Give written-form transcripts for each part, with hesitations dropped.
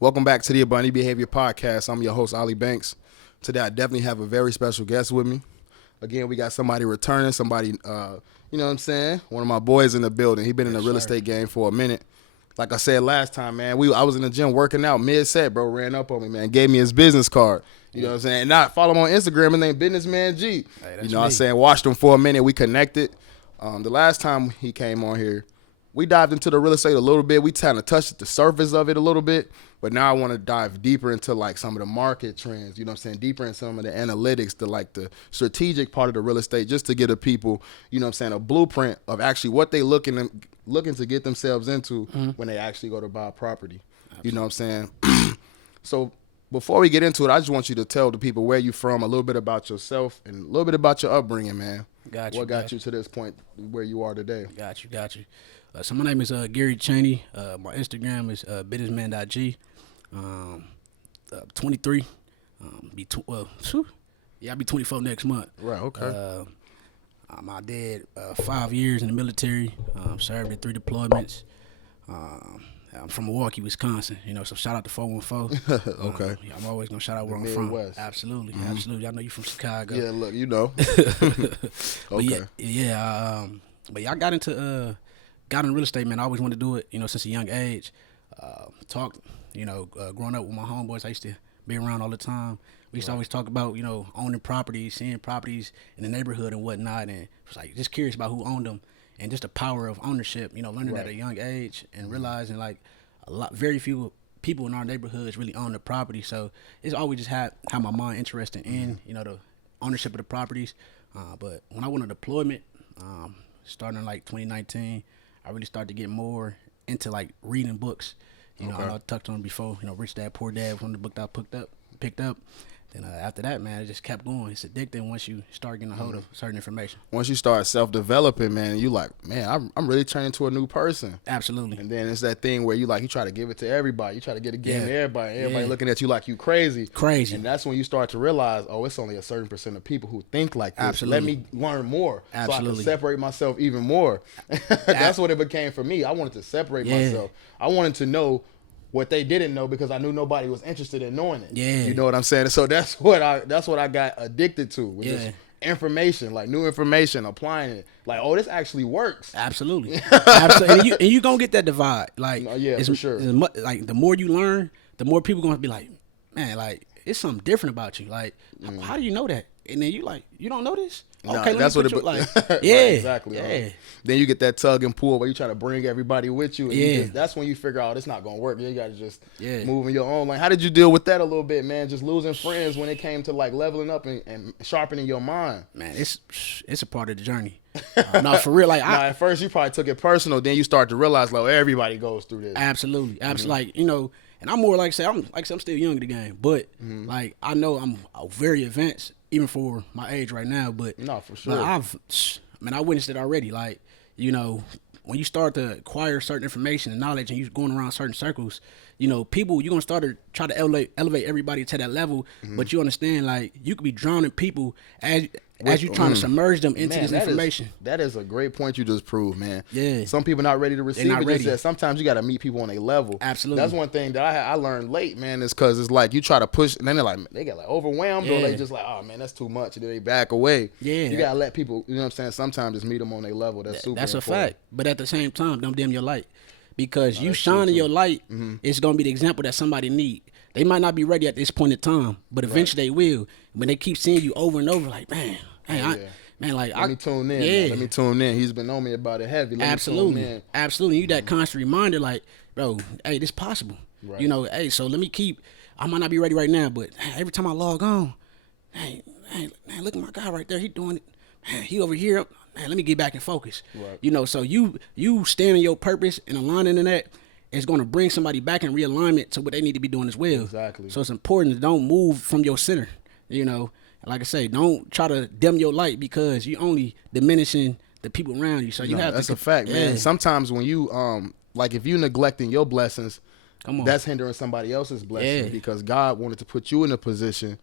Welcome back to the Abundant Behavior Podcast. I'm your host, Ali Banks. Today, I definitely have a very special guest with me. Again, we got somebody returning, somebody, you know what I'm saying? One of my boys in the building. He been in the real estate game for a minute. Like I said last time, man, I was in the gym working out mid-set, bro, ran up on me, man, gave me his business card. You know what I'm saying? And I follow him on Instagram, his name Businessman G. Hey, you know what I'm saying? Watched him for a minute. We connected. The last time he came on here, we dived into the real estate a little bit. We kind of touched the surface of it a little bit. But now I want to dive deeper into like some of the market trends, you know what I'm saying? Deeper in some of the analytics, the strategic part of the real estate, just to give the people, you know what I'm saying, a blueprint of actually what they looking to get themselves into when they actually go to buy a property. Absolutely. You know what I'm saying? So before we get into it, I just want you to tell the people where you from, a little bit about yourself, and a little bit about your upbringing, man. What got you to this point where you are today? Got you. So my name is Gary Chaney. My Instagram is businessman.g. 23. I'll be 24 next month. Right. Okay. I did 5 years in the military. Served in 3 deployments. I'm from Milwaukee, Wisconsin. You know, so shout out to 414. Okay. I'm always gonna shout out where I'm from. Absolutely. I know you from Chicago. Yeah. Look, you know. Okay. But I got into real estate, man. I always wanted to do it, you know, since a young age. Growing up with my homeboys, I used to be around all the time. We used to always talk about, you know, owning properties, seeing properties in the neighborhood and whatnot, and was like just curious about who owned them and just the power of ownership, you know, learning at a young age and realizing like very few people in our neighborhoods really own the property. So it's always just had my mind interested in, you know, the ownership of the properties. But when I went on deployment, starting in like 2019, I really started to get more into like reading books. You know, I touched on it before, you know, Rich Dad, Poor Dad was one of the books I picked up. Then after that, man, it just kept going. It's addicting once you start getting a hold of certain information. Once you start self-developing, man, you like, man, I'm really turning into a new person. Absolutely. And then it's that thing where you try to give it to everybody. You try to get it to everybody. Everybody looking at you like you crazy. And that's when you start to realize, oh, it's only a certain percent of people who think like this. Absolutely. Let me learn more so I can Absolutely. separate myself even more. That's what it became for me. I wanted to separate myself. I wanted to know what they didn't know because I knew nobody was interested in knowing it. Yeah. You know what I'm saying? So that's what I got addicted to. With this information, like new information, applying it. Like, oh, this actually works. Absolutely. Absolutely. And you gonna get that divide. Like, for sure. Like the more you learn, the more people gonna be like, man, like it's something different about you. Like, how do you know that? And then you like, you don't know this? Okay, that's what it like. Right, exactly. Yeah. Then you get that tug and pull where you try to bring everybody with you. And that's when you figure out it's not gonna work. You gotta just move in your own lane. How did you deal with that a little bit, man? Just losing friends when it came to like leveling up and sharpening your mind. Man, it's a part of the journey. No, for real. Like, at first you probably took it personal. Then you start to realize, like, everybody goes through this. Absolutely. Like, you know. And I'm more I'm still young in the game, but like I know I'm very advanced even for my age right now. But no, for sure. But I witnessed it already. Like, you know, when you start to acquire certain information and knowledge, and you're going around certain circles, you know, you're gonna start to try to elevate everybody to that level. But you understand, like, you could be drowning people as you're trying to submerge them into this information. That is a great point you just proved, man. Yeah. Some people not ready to receive it. Just sometimes you got to meet people on a level. Absolutely. That's one thing that I learned late, man, is because it's like you try to push, and then they get like overwhelmed, or they just like, oh, man, that's too much, and then they back away. Yeah. You got to let people, you know what I'm saying, sometimes just meet them on a level. That's super important. A fact. But at the same time, don't dim your light. Because you shining your light, it's going to be the example that somebody need. They might not be ready at this point in time, but eventually they will. When they keep seeing you over and over, like, man, let me tune in. Yeah. Let me tune in. He's been on me about it heavy. Absolutely. You that constant reminder, like, bro, hey, this possible. Right. You know, hey, so let me I might not be ready right now, but hey, every time I log on, hey, look at my guy right there. He doing it. Man, he over here. Man, let me get back and focus. Right. You know, so you stand on your purpose and aligning in that, it's going to bring somebody back in realignment to what they need to be doing as well. Exactly. So it's important to don't move from your center, you know. Like I say, don't try to dim your light because you only diminishing the people around you. So that's a fact, man. Sometimes when you like if you neglecting your blessings, that's hindering somebody else's blessing because God wanted to put you in a position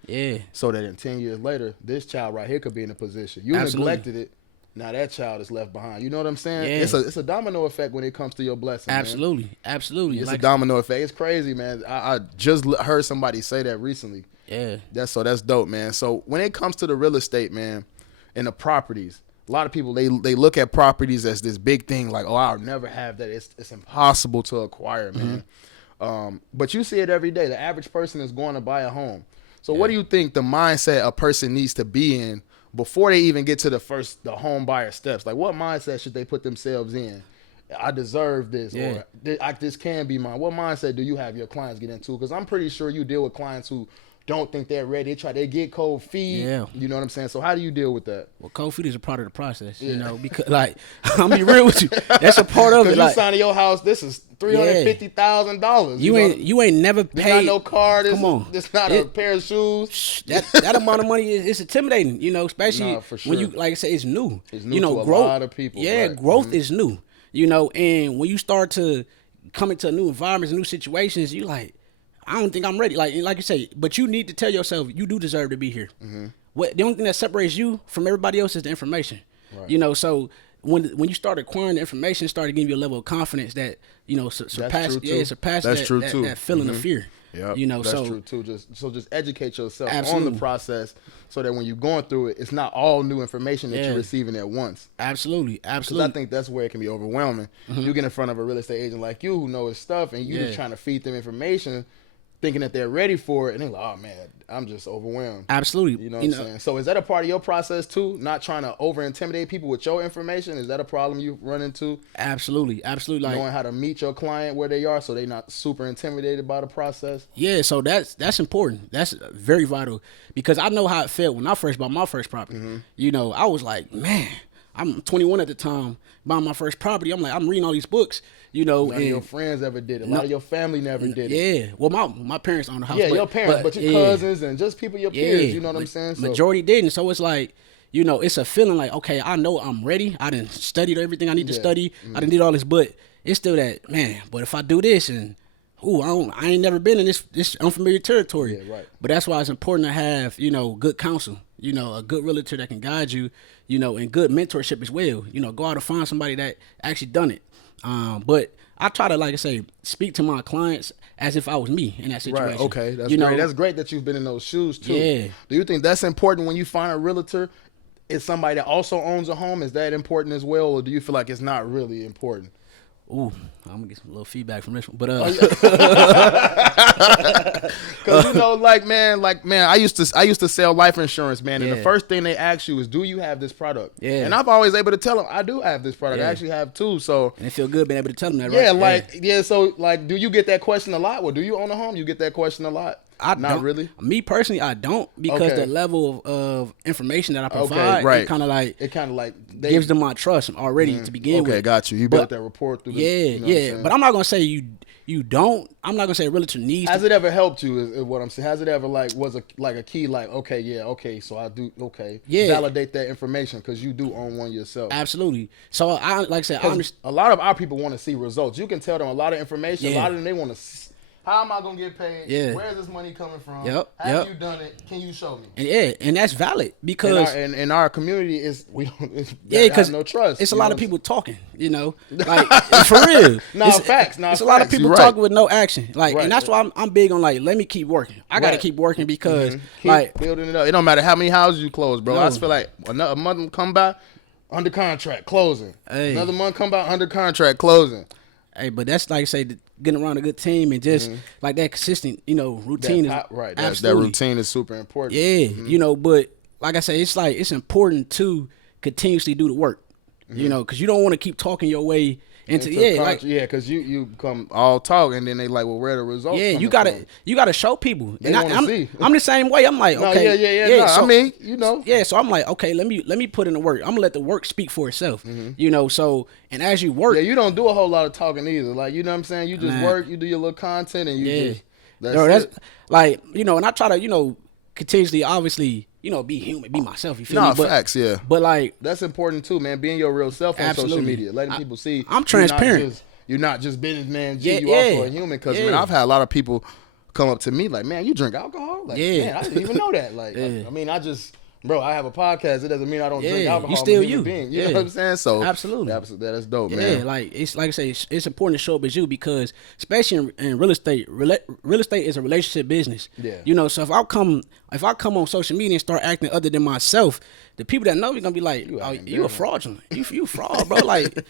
so that in 10 years later, this child right here could be in a position. You neglected it, now that child is left behind. You know what I'm saying? Yeah. It's a domino effect when it comes to your blessing. Absolutely, man. absolutely. It's like, a domino effect. It's crazy, man. I just heard somebody say that recently. Yeah. That's dope, man. So when it comes to the real estate, man, and the properties, a lot of people they look at properties as this big thing, like, oh, I'll never have that. It's impossible to acquire, man. But you see it every day. The average person is going to buy a home. So what do you think the mindset a person needs to be in before they even get to the home buyer steps? Like, what mindset should they put themselves in? I deserve this, or this can be mine. What mindset do you have your clients get into? Because I'm pretty sure you deal with clients who don't think they're ready. They get cold feet. Yeah. You know what I'm saying? So how do you deal with that? Well, cold feet is a part of the process, you know, because like I'm gonna be real with you. That's a part of it. Because Like, you signing your house, this is $350,000. You ain't never paid. This not no car. Come on. This not a pair of shoes. That amount of money is intimidating, you know, especially for sure. when you, like I say, it's new. It's new you know, to a growth, lot of people. Yeah, right. growth is new, you know, and when you start to come into new environments, new situations, you like, I don't think I'm ready. Like you say, but you need to tell yourself you do deserve to be here. What the only thing that separates you from everybody else is the information. Right. You know, so when you start acquiring the information, it started giving you a level of confidence that, you know, surpasses that feeling of fear. Yep, you know, that's so true too. Just educate yourself Absolutely. on the process, so that when you're going through it, it's not all new information that Yeah. you're receiving at once. Absolutely, Because absolutely. I think that's where it can be overwhelming. You get in front of a real estate agent like you who knows his stuff, and you just trying to feed them information, thinking that they're ready for it, and they're like, "Oh man, I'm just overwhelmed." Absolutely. You know what I'm saying? So is that a part of your process too? Not trying to over intimidate people with your information? Is that a problem you run into? Absolutely. Like, Knowing how to meet your client where they are, so they're not super intimidated by the process. yeah, so that's important. That's very vital, because I know how it felt when I first bought my first property. You know, I was like, man, I'm 21 at the time, buying my first property. I'm like, I'm reading all these books, you know. None of your friends ever did it. A lot of your family never did it. Yeah, well, my parents owned the house. Yeah, your parents, but your cousins and just people, your peers, you know what I'm saying? So, majority didn't. So it's like, you know, it's a feeling like, okay, I know I'm ready. I done studied everything I need to study. I done did all this, but it's still that, man, but if I do this and, I ain't never been in this unfamiliar territory. Yeah, right. But that's why it's important to have, you know, good counsel, you know, a good realtor that can guide you, you know, and good mentorship as well. You know, go out and find somebody that actually done it. But I try to, like I say, speak to my clients as if I was me in that situation. right, okay, that's you great. know, That's great that you've been in those shoes too. Yeah. Do you think that's important when you find a realtor? Is somebody that also owns a home? Is that important as well, or do you feel like it's not really important? Ooh, I'm gonna get some little feedback from this one, but Because you know, man, I used to sell life insurance, man, and the first thing they ask you is, do you have this product? Yeah. And I've always able to tell them I do have this product. I actually have two. So and it feel good being able to tell them that, yeah, right? So do you get that question a lot? Well, do you own a home? You get that question a lot? I Not don't, really. Me personally, I don't, because Okay. the level of information that I provide, right. it kind of like they gives them my trust already to begin with. Okay, got you. You built that rapport through the you know what I'm saying? But I'm not gonna say you don't. I'm not gonna say a realtor needs. Has it ever helped you? Is what I'm saying. Has it ever was a key? Like, okay, so I do validate that information because you do own one yourself. Absolutely. So I like I said, I understand. A lot of our people want to see results. You can tell them a lot of information. Yeah. A lot of them they want to. How am I gonna get paid? Yeah. Where is this money coming from? Yep. Have you done it? Can you show me? And that's valid because in our community is we don't. because no trust. It's a lot of people talking. You know, like for real. Facts. It's a lot of people talking with no action. Like, and that's why I'm big on like, let me keep working. I gotta keep working because keep building it up. It don't matter how many houses you close, bro. I just feel like a month come by, under contract, closing. Hey. Another month come by, under contract, closing. Hey, but that's like say getting around a good team and just like that consistent, you know, routine Right. Absolutely. That routine is super important. Yeah, you know, but like I say, it's like it's important to continuously do the work, you know, because you don't want to keep talking your way into because you come all talk and then they like, well, where are the results? Yeah, you gotta show people. They want to see. I'm the same way. I'm like, okay, No, so, I mean, you know, so I'm like, okay, let me put in the work. I'm gonna let the work speak for itself. You know, so and as you work, you don't do a whole lot of talking either. Like, you know what I'm saying? You just work, you do your little content, and you just that's like, you know, and I try to, you know, continuously, obviously, you know, be human, be myself. You feel me? But, facts, yeah. But like, that's important too, man. Being your real self on social media, letting people see I'm transparent. You're not just businessman G. You also a human. Because man, I've had a lot of people come up to me like, man, you drink alcohol? Like, man, I didn't even know that. Like, I mean, I just bro, I have a podcast. It doesn't mean I don't drink Yeah, alcohol. you still I'm a human you. being. You Yeah. know what I'm saying? So Absolutely. that's dope, Yeah, man. like it's like I say, it's important to show up as you because especially in real estate, real estate is a relationship business. Yeah. You know, so if I come on social media and start acting other than myself, the people that know me gonna be like, You "Oh, acting you a different. fraudulent. You fraud, bro." Like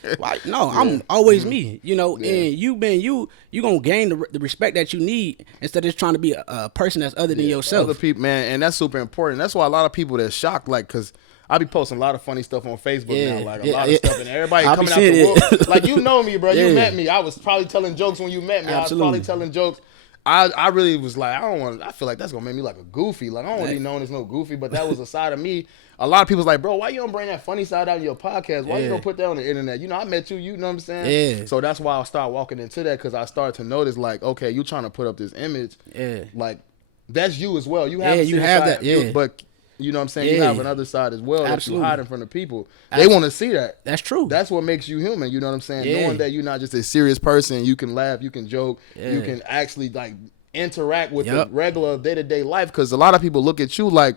no, I'm always me. You know, Yeah. and you gonna gain the respect that you need instead of just trying to be a person that's other than yourself. Other people, man, and that's super important. That's why a lot of people that's shocked, like, cause I be posting a lot of funny stuff on Facebook Yeah, now, like a yeah, lot yeah. of stuff, and everybody I be coming out the seeing it. wood. Like, you know me, bro. Yeah. You met me. I was probably telling jokes when you met me. I was Absolutely. probably telling jokes. I really was like, I feel like that's gonna make me like a goofy. Like, I don't want to be known as no goofy, but that was a side of me. A lot of people's like, bro, why you don't bring that funny side out in your podcast? Why you Yeah. don't put that on the internet? You know, I met you. You know what I'm saying? Yeah. So that's why I started walking into that, because I started to notice, like, okay, you trying to put up this image. Yeah. Like, that's you as well. You have Yeah, a you serious have side, that, yeah. but you know what I'm saying? You Yeah. have another side as well that you Absolutely. hide in front of people. They want to see that. That's true. That's what makes you human. You know what I'm saying? Yeah. Knowing that you're not just a serious person. You can laugh. You can joke. Yeah. You can actually like interact with Yep. the regular day-to-day life. Because a lot of people look at you like,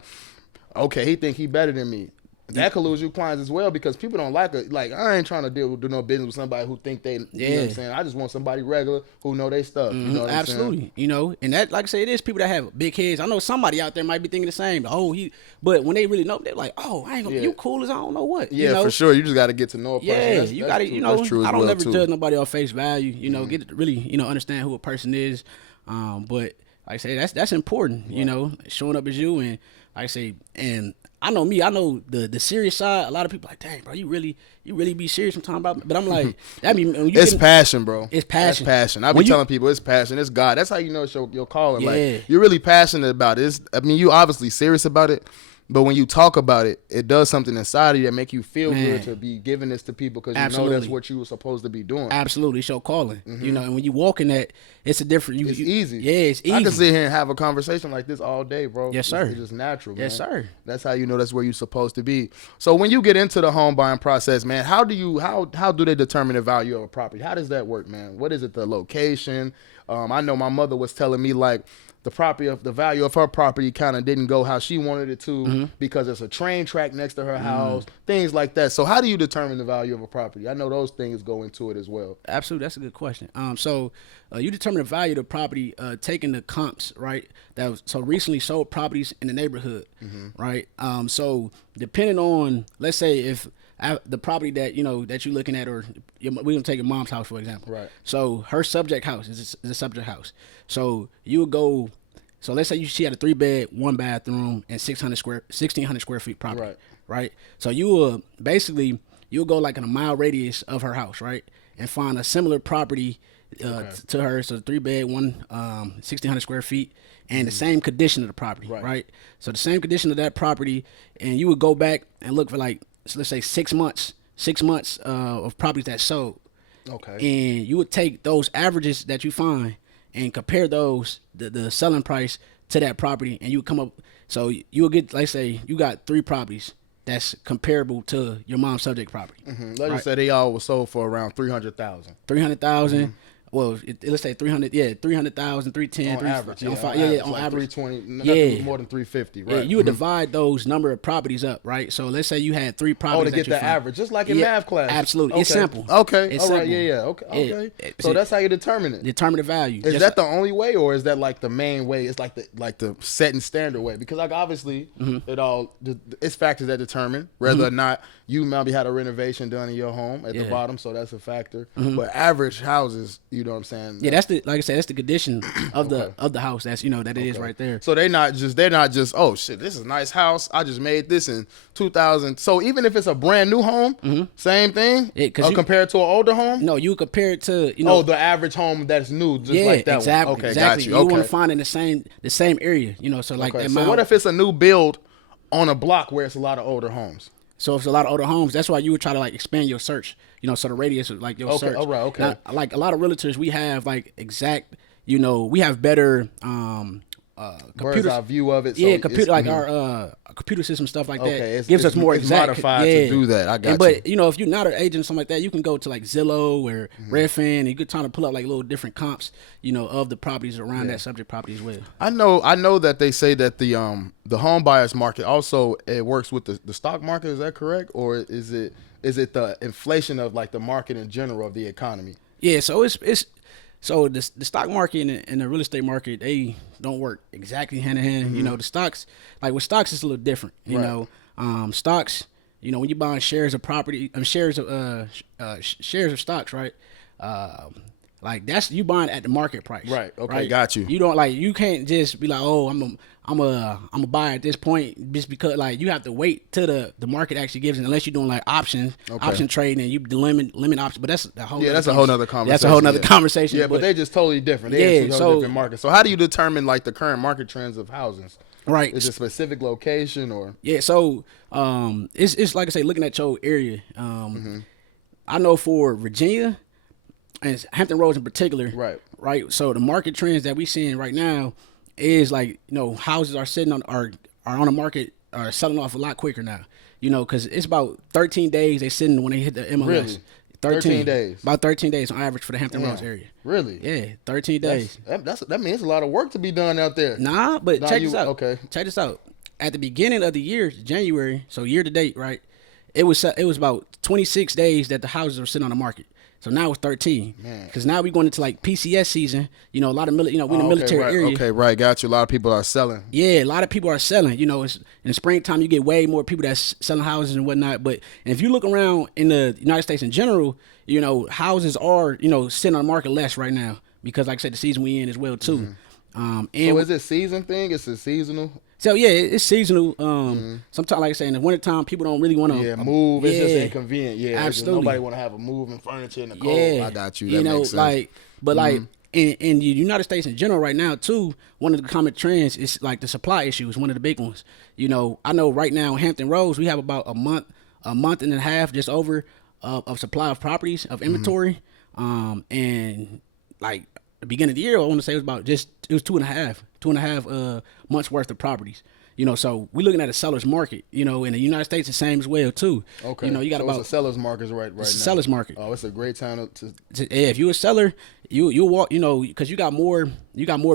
okay, he think he better than me. That could lose you clients as well, because people don't like it. Like, I ain't trying to do no business with somebody who think they, you know what I'm Yeah. saying? I just want somebody regular who know their stuff. You know what I'm saying? Absolutely. You know, and that, like I say, it is people that have big heads. I know somebody out there might be thinking the same. But when they really know, they're like, oh, I ain't gonna, Yeah. you cool as I don't know what. Yeah, you know? for sure. You just got to get to know a person. Yeah, That's- you that's got to, true. you know, That's true as I don't well, never too. judge nobody off face value. You know, get to really, you know, understand who a person is. But like I say, that's important. You know, showing up as you, and like I say, and I know me. I know the serious side. A lot of people like, dang, bro, you really be serious sometimes about. But I'm like, that mean when you It's can- passion, bro. It's passion. That's passion. I be When you- telling people it's passion. It's God. That's how you know it's your calling. Yeah. Like, you're really passionate about it. I mean, you obviously serious about it, but when you talk about it, it does something inside of you that make you feel Man. good to be giving this to people, because you know Absolutely. that's what you were supposed to be doing. Absolutely, it's your calling. You know, and when you walk in that, it's a different. It's easy. Yeah, it's easy. I can sit here and have a conversation like this all day, bro. Yes, sir. It's just natural, man. Yes, sir. That's how you know that's where you're supposed to be. So when you get into the home buying process, man, how do they determine the value of a property? How does that work, man? What is it? The location? I know my mother was telling me, like, the value of her property kind of didn't go how she wanted it to, because there's a train track next to her house, things like that. So how do you determine the value of a property? I know those things go into it as well. Absolutely, that's a good question. So you determine the value of the property taking the comps, right? So recently sold properties in the neighborhood, right? So depending on, let's say if the property that that you're looking at, or we're gonna take your mom's house for example. Right. So her subject house is a subject house. So you would go. So let's say she had a 3-bed, 1-bathroom, and 1,600 square feet property. Right. Right. So you'll go like in a mile radius of her house, right, and find a similar property to her. So 3-bed, 1,600 square feet, and the same condition of the property, right? So the same condition of that property, and you would go back and look for, like, so let's say 6 months of properties that sold. Okay. And you would take those averages that you find and compare those, the selling price to that property, and you would come up. So you would get, let's say you got 3 properties that's comparable to your mom's subject property. Let's just say they all were sold for around 300,000. 300,000. Well, let's say 300. Yeah, 300,000, 310, On average, on like average. 320, Yeah. nothing more than 350, right? Yeah, you would divide those number of properties up, right? So let's say you had 3 properties. to get that you the found. average, just like in Yeah, math class. absolutely. It's Okay. simple. Okay, It's all right, simple. yeah. Okay. So See, that's how you determine it. Determine the value. Is Just that the only way, or is that like the main way? It's like the set and standard way, because like obviously it's factors that determine whether or not you maybe had a renovation done in your home at the Yeah. bottom, so that's a factor. But average houses, you know what I'm saying? Yeah, like I said, that's the condition of the house. That's that it is right there. So they're not just, oh shit, this is a nice house. I just made this in 2000. So even if it's a brand new home, same thing. Yeah, 'cause compared to an older home. No, you compare it to The average home that's new, just like that exactly, one. Okay, exactly. got you. You want Okay. to find in the same area, so like Okay, that. so what if it's a new build on a block where it's a lot of older homes? So if it's a lot of older homes, that's why you would try to like expand your search, so the radius of like your Okay, search. all right, okay. Now, like a lot of realtors, we have like exact, we have better bird's computers. eye view of it. So Yeah, computer like mhm. our computer system stuff like Okay, that gives us more it's exact. modified to do that. I got and you. but if you're not an agent or something like that, you can go to like Zillow or Redfin, and you could try to pull up like little different comps, of the properties around that subject property as well. I know that they say that the home buyers market also it works with the stock market. Is that correct, or is it the inflation of like the market in general of the economy? Yeah, so it's so the stock market and the real estate market, they don't work exactly hand in hand. The stocks, like with stocks, it's a little different. Stocks, when you're buying shares of property, shares of stocks, right? Like that's you buying at the market price. Right. Okay. Right? Got you. You don't you can't just be like, oh, I'm a buy at this point just because like you have to wait till the market actually gives it, unless you're doing like option trading and you limit options. But that's a whole nother conversation. That's a whole nother conversation. Yeah, but they're just totally different. They're in two different markets. So how do you determine like the current market trends of housing? Right. Is it a specific location or? Yeah. So it's like I say, looking at your area. I know for Virginia and Hampton Roads in particular. Right. So the market trends that we seeing right now is like houses are sitting are on the market, are selling off a lot quicker now. Because it's about 13 days they sitting when they hit the MLS. Really? 13 days. About 13 days on average for the Hampton Roads area. Really? Yeah, 13 days. That means a lot of work to be done out there. Nah, but check this out. Okay. Check this out. At the beginning of the year, January, so year to date, right? It was about 26 days that the houses were sitting on the market. So now it's 13. Because now we're going into like PCS season. A lot of we're in the military area. Okay, right, got you. A lot of people are selling. Yeah, a lot of people are selling. It's in the springtime, you get way more people that's selling houses and whatnot. But if you look around in the United States in general, houses are sitting on the market less right now because, like I said, the season we in as well too. So is it season thing? Is it seasonal? So yeah, it's seasonal. Sometimes, like I say, in the wintertime, people don't really want to move. It's just inconvenient. Yeah, absolutely. Nobody want to have a moving furniture in the cold. Yeah, I got you. That makes sense. Like in the United States in general right now too, one of the common trends is like the supply issue is one of the big ones. I know right now in Hampton Roads we have about a month and a half just over of supply of properties of inventory, and like the beginning of the year I want to say it was 2.5 months worth of properties. So we're looking at a seller's market. In the United States, the same as well too. Okay. You got it's a seller's market right now. It's a seller's market. Oh, it's a great time to. Yeah, if you're a seller, you walk. Because you got more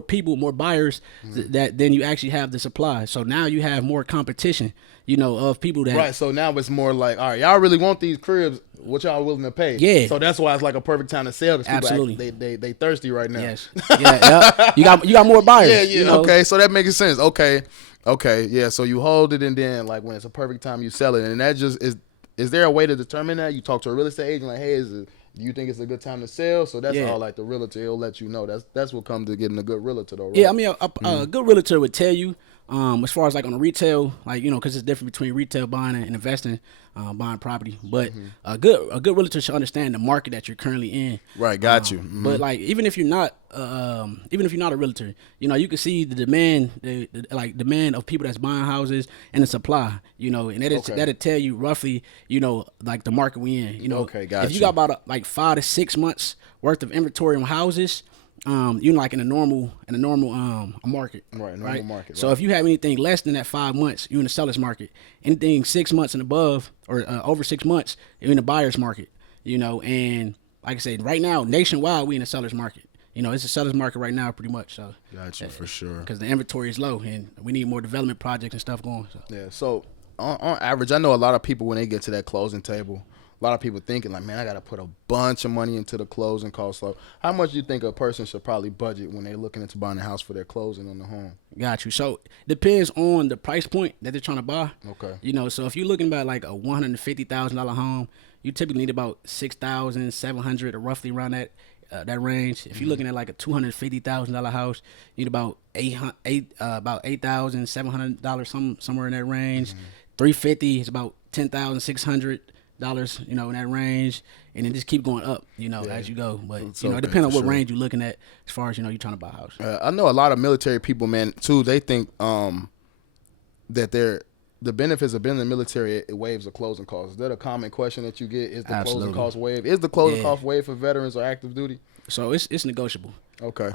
people, more buyers than you actually have the supply. So now you have more competition. Of people that. Right. So now it's more like, all right, y'all really want these cribs? What y'all willing to pay? Yeah. So that's why it's like a perfect time to sell. Because absolutely. They thirsty right now. Yes. Yeah. You got more buyers. Yeah. Okay. So that makes sense. Okay, yeah. So you hold it, and then like when it's a perfect time, you sell it, and that just is. Is there a way to determine that? You talk to a real estate agent, like, hey, do you think it's a good time to sell? So that's all like the realtor. He'll let you know. That's what comes to getting a good realtor, though. Right? Yeah, I mean, a good realtor would tell you. As far as like on the retail, like because it's different between retail buying and investing, buying property. But a good realtor should understand the market that you're currently in. Right, got you. But like even if you're not a realtor, you can see the demand, the demand of people that's buying houses and the supply. And that'll tell you roughly, like the market we in. Okay, got you. If you got about like 5 to 6 months worth of inventory on houses. Like in a normal market, right? Market. So if you have anything less than that 5 months, you're in the seller's market. Anything 6 months and above, or over 6 months, you're in the buyer's market. And like I said, right now nationwide, we in the seller's market. It's a seller's market right now, pretty much. So gotcha, for sure. Because the inventory is low, and we need more development projects and stuff going. So. Yeah. So on average, I know a lot of people when they get to that closing table. A lot of people thinking like, man, I got to put a bunch of money into the closing costs. So how much do you think a person should probably budget when they're looking into buying a house for their closing on the home? Got you. So depends on the price point that they're trying to buy. Okay. So if you're looking about like a $150,000 home, you typically need about $6,700 or roughly around that range. If you're looking at like a $250,000 house, you need about $8,700, somewhere in that range. $350 is about $10,600. In that range, and then just keep going up, as you go. But it depends on what range you're looking at as far as you're trying to buy a house. I know a lot of military people, man, too. They think that the benefits of being in the military, it waives the closing costs. Is that a common question that you get? Is the closing cost waived? Is the closing cost waived for veterans or active duty? So it's negotiable. Okay.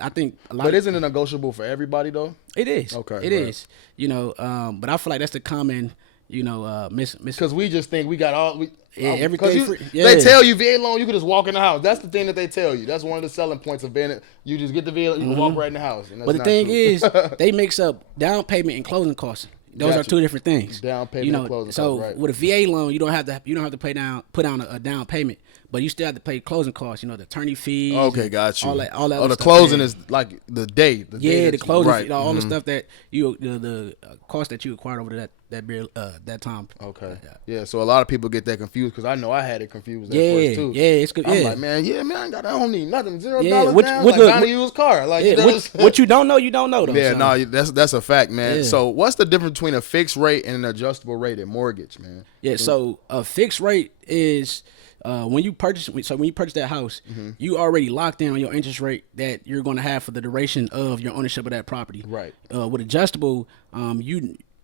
I think a lot. But isn't it negotiable for everybody though? It is. Okay, It right. is. You know, but I feel like that's the common, you know, miss. Because we just think we got all. Yeah, Because everything free. they Yeah. tell you VA loan, you can just walk in the house. That's the thing that they tell you. That's one of the selling points of being. You just get the VA, you can walk right in the house. And that's But the not thing true. is, they mix up down payment and closing costs. Those are Gotcha. two different things. Down payment you know, and closing so costs, right. with a VA loan, you don't have to put down a down payment, but you still have to pay closing costs. You know, the attorney fees. Okay, and got you. All that. Oh, other the stuff, closing yeah. is like the day. Yeah, the closing, right. fee, all the stuff that you the cost that you acquired over that time. Okay. Yeah. So a lot of people get that confused because I know I had it confused at Yeah, first too. yeah, it's good. I'm Yeah. like, man, I don't need nothing. $0 Yeah, down. which- Like look, buying a what- used car. Like Yeah, what you don't know, you don't know though. Yeah, so. no, that's a fact, man. Yeah. So what's the difference between a fixed rate and an adjustable rate in mortgage, man? Yeah, so a fixed rate is when you purchase. So when you purchase that house, you already locked in on your interest rate that you're going to have for the duration of your ownership of that property. Right. With adjustable,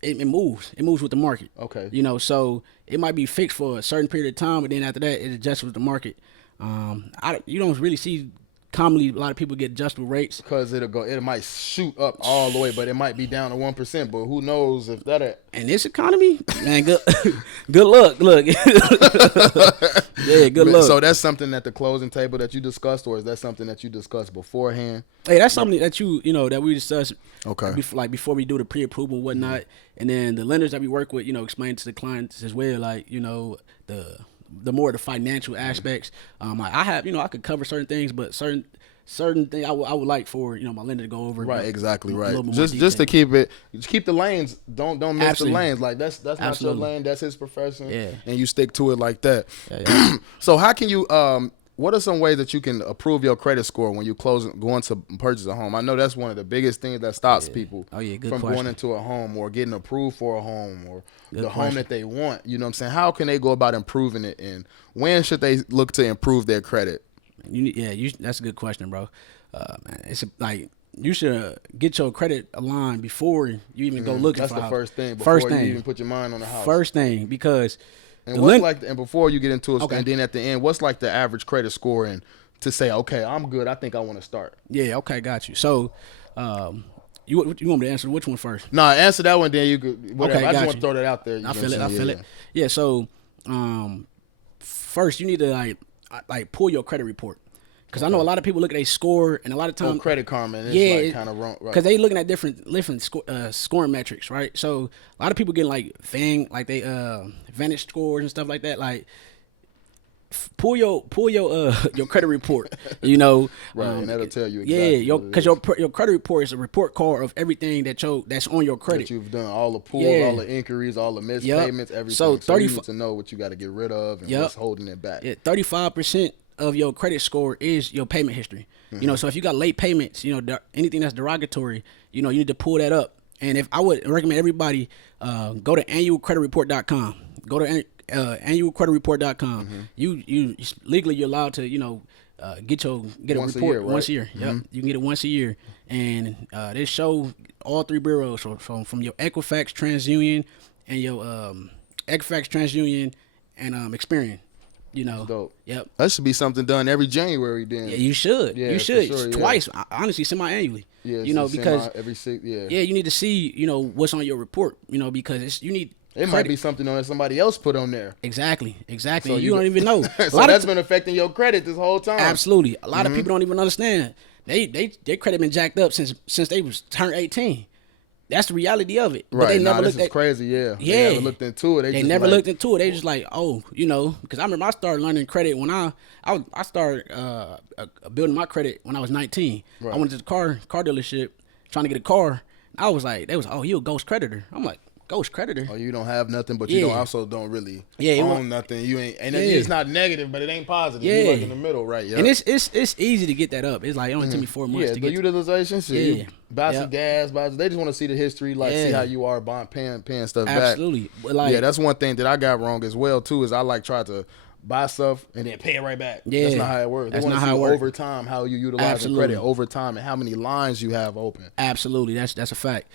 it moves. It moves with the market. Okay. You know, so it might be fixed for a certain period of time, but then after that, it adjusts with the market. You don't really see commonly a lot of people get adjustable rates. Because it might shoot up all the way, but it might be down to 1%. But who knows if that? In this economy, man, good luck. Look, yeah, good luck. So that's something at the closing table that you discussed, or is that something that you discussed beforehand? Hey, that's something that that we discuss. Okay. Before we do the pre-approval and whatnot, and then the lenders that we work with, explain to the clients as well, like the more the financial aspects. Like I have, I could cover certain things, but certain things I would like for my lender to go over. Right, exactly, a right. little bit more Just to detail. keep the lanes. Don't miss Absolutely. the lanes. Like that's not your Absolutely. lane. That's his profession. Yeah. And you stick to it like that. Yeah. So how can you? What are some ways that you can improve your credit score when you going to purchase a home? I know that's one of the biggest things that stops people Good from question. going into a home or getting approved for a home or Good the home question. that they want. You know what I'm saying? How can they go about improving it, and when should they look to improve their credit? That's a good question, bro. Man, it's like you should get your credit aligned before you even go looking That's for the a house. first thing before First you thing. even put your mind on the house. First thing, because And the what's lend- and before you get into it, Okay. and then at the end, what's like the average credit score, and to say, okay, I'm good. I think I want to start. Yeah, okay, got you. So, you want me to answer which one first? No, answer that one. Then you could. Whatever. Okay, I just got want to you. throw that out there. I feel it. Yeah. So, first you need to like pull your credit report, because I know a lot of people look at a score, and a lot of times Credit Karma. And yeah, it's like kind of wrong. Right. because they looking at different scoring metrics, right? So a lot of people getting like Vantage scores and stuff like that. Like pull your your credit report, Right, and that'll tell you yeah, exactly what it because is. your credit report is a report card of everything that's on your that credit. you've done, all the pulls, Yeah. all the inquiries, all the missed Yep. payments, everything. So you 30 need to know what you got to get rid of and Yep. what's holding it back. Yeah, 35% of your credit score is your payment history. So if you got late payments, anything that's derogatory, you need to pull that up. And if I would recommend everybody go to annualcreditreport.com. Go to annualcreditreport.com. You legally you're allowed to get a Once a report year, right? once a year. Yep, you can get it once a year, and they show all three bureaus from your Equifax, TransUnion, and your Equifax, TransUnion, and Experian. Dope. Yep. That should be something done every January. Then. Yeah, you should. Yeah, You for should sure, yeah. twice. Honestly, semi-annually. Yeah, because every 6. Yeah. yeah, you need to see what's on your report. Because you need. It might credit. be something on that somebody else put on there. Exactly. So You don't even know. So that's been affecting your credit this whole time. Absolutely. A lot of people don't even understand. Their credit been jacked up since they was turned 18. That's the reality of it. But Right. they never This looked is at crazy. Yeah. Yeah. They never looked into it. They just never like, looked into it. They just like, because I remember I started learning credit when I started building my credit when I was 19. Right. I went to the car dealership trying to get a car. I was like, you a ghost creditor. I'm like, ghost creditor? Oh, you don't have nothing, but Yeah. you don't really Yeah, it own nothing. You ain't, and Yeah. it's not negative, but it ain't positive. Yeah. You're like in the middle, right? Yeah. And it's easy to get that up. It's like it only took me 4 months Yeah, to the get. utilization shit. Yeah. You buy some Yep. gas, they just want to see the history, like see Yeah. how you are paying stuff back. Absolutely. But like, Yeah, that's one thing that I got wrong as well too. Is I tried to buy stuff and then pay it right back. Yeah. That's not how it works. That's They want not to how see it works. over time how you utilize the Absolutely. credit over time and how many lines you have open. Absolutely, that's a fact.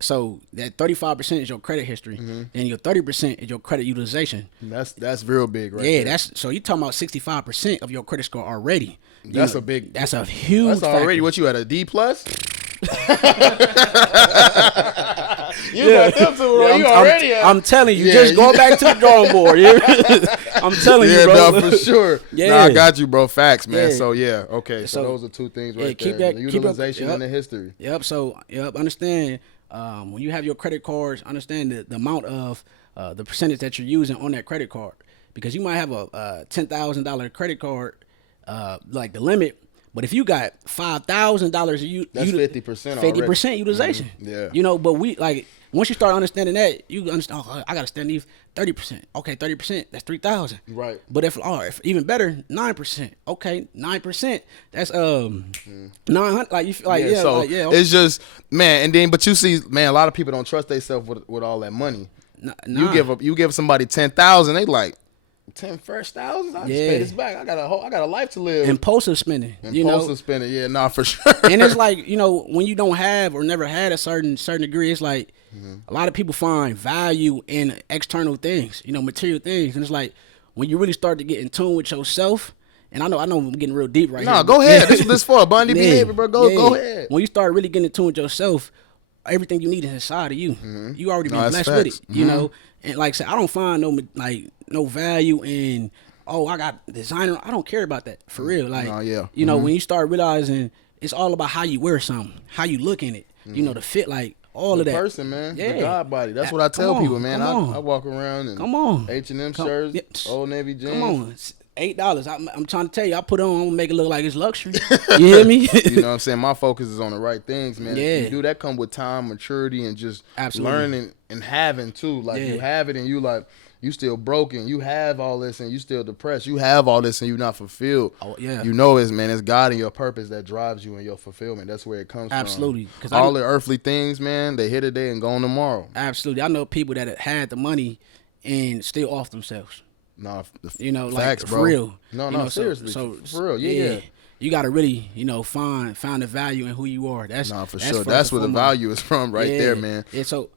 So that 35% is your credit history, and your 30% is your credit utilization. And that's real big, right? Yeah, there. so you talking about 65% of your credit score already. That's a big. That's a huge. That's already factor. what you had, a D plus. You got them two, bro. You already. I'm telling you, Yeah, just going back to the drawing board. I'm telling you, Yeah, bro. no, for sure. Yeah. Nah, I got you, bro. Facts, man. Yeah. So yeah, okay. So So, those are two things yeah, right keep there: that- the keep up- utilization yep. and the history. Yep. So, understand when you have your credit cards, understand the amount of the percentage that you're using on that credit card, because you might have a $10,000 credit card, like the limit. But if you got $5,000, That's 50%. 50% utilization. Yeah. You know, but we like once you start understanding that, you understand. Oh, I gotta spend these 30%. Okay, 30%. That's 3,000. Right. But if even better, 9%. Okay, 9%. That's 900. Like you feel like yeah, so like, yeah. it's just, man, and then but you see, man, a lot of people don't trust themselves with all that money. Nah. You give somebody 10,000, they like 10 first thousands. I just Yeah. pay this back. I got a life to live. Impulsive spending. Impulsive spending, yeah, nah, for sure. And it's like, when you don't have or never had a certain degree, it's like a lot of people find value in external things, material things. And it's like when you really start to get in tune with yourself, and I know I'm getting real deep right here. No, go ahead. This is this for Bundy Yeah, behavior, bro. Go yeah. ahead. When you start really getting in tune with yourself, everything you need is inside of you. You already been No, blessed that's with facts. it, And like I said, I don't find no value in, oh, I got designer. I don't care about that for real. Like, No, yeah. when you start realizing it's all about how you wear something, how you look in it, the fit, like all of The that. person, man. Yeah. The God body. That's what I Come tell on, people, man. come on. I walk around in Come on. H&M Come- shirts, yeah. Old Navy jeans. Come on, it's $8. I'm trying to tell you, I put it on, I'm gonna make it look like it's luxury. You hear me? You know what I'm saying? My focus is on the right things, man. Yeah. You do that come with time, maturity, and just Absolutely. learning and having too. Like Yeah. you have it and you like you still broken. You have all this and you still depressed. You have all this and you're not fulfilled. Oh, yeah. You know it's God and your purpose that drives you in your fulfillment. That's where it comes Absolutely. from. 'Cause All the earthly things, man, they hit a day and gone tomorrow. Absolutely. I know people that had the money and still off themselves. Nah, Like facts, for bro. real. No, seriously. So for real, yeah. You gotta really, find the value in who you are. That's Nah, for that's sure. first That's and where the foremost. value is from right Yeah. there, man. Yeah. So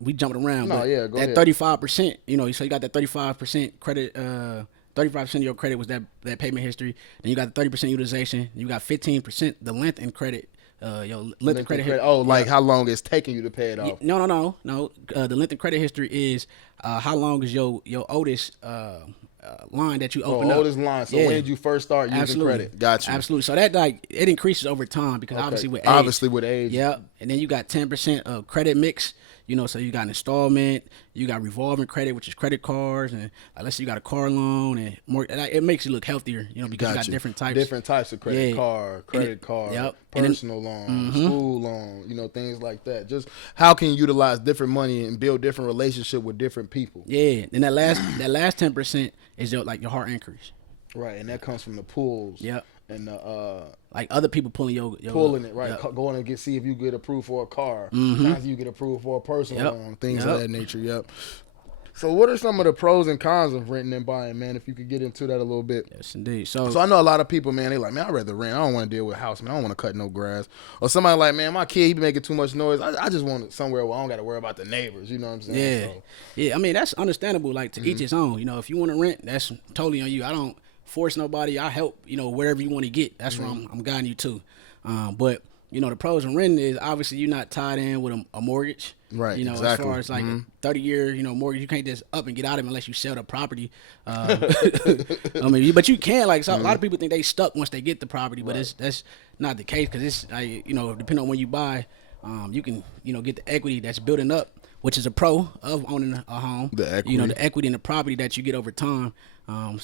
we jumped around. No, but yeah, go that ahead. 35%. So you got that 35% credit. 35% of your credit was that payment history. Then you got the 30% utilization. You got 15% the length and credit. Your length and credit. Oh, like how long it's taking you to pay it off. No. The length and credit history is how long is your oldest line that you open up. Oldest line. So when did you first start using Absolutely. credit? Got you. Absolutely. So that it increases over time because obviously with age. Obviously with age. Yeah. And then you got 10% of credit mix. So you got installment, you got revolving credit, which is credit cards, and let's say you got a car loan, and more. It makes you look healthier, because you got different types. Different types of credit. Yeah. Card, credit card, Yep. And personal loan, school loan, things like that. Just how can you utilize different money and build different relationship with different people? Yeah. And that last 10% is your heart increase. Right, and that comes from the pools. Yep. And like other people pulling your pulling it, right? Yep. Going to see if you get approved for a car. Sometimes you get approved for a personal Yep. loan, things Yep. of that nature. Yep. So what are some of the pros and cons of renting and buying, man? If you could get into that a little bit. Yes, indeed. So I know a lot of people, man, they like, man, I'd rather rent. I don't want to deal with house, man. I don't want to cut no grass. Or somebody like, man, my kid, he be making too much noise. I just want it somewhere where I don't got to worry about the neighbors. You know what I'm saying? yeah, So, yeah. I mean, that's understandable. Like to each his own. If you want to rent, that's totally on you. I don't force nobody. I help. Wherever you want to get. That's where I'm guiding you to. But the pros of renting is obviously you're not tied in with a mortgage. Right, As exactly. far as like a 30-year, mortgage, you can't just up and get out of it unless you sell the property. I mean, but you can. Like, so a lot of people think they stuck once they get the property, but that's not the case because it's depending on when you buy, you can get the equity that's building up, which is a pro of owning a home. The equity. The equity in the property that you get over time,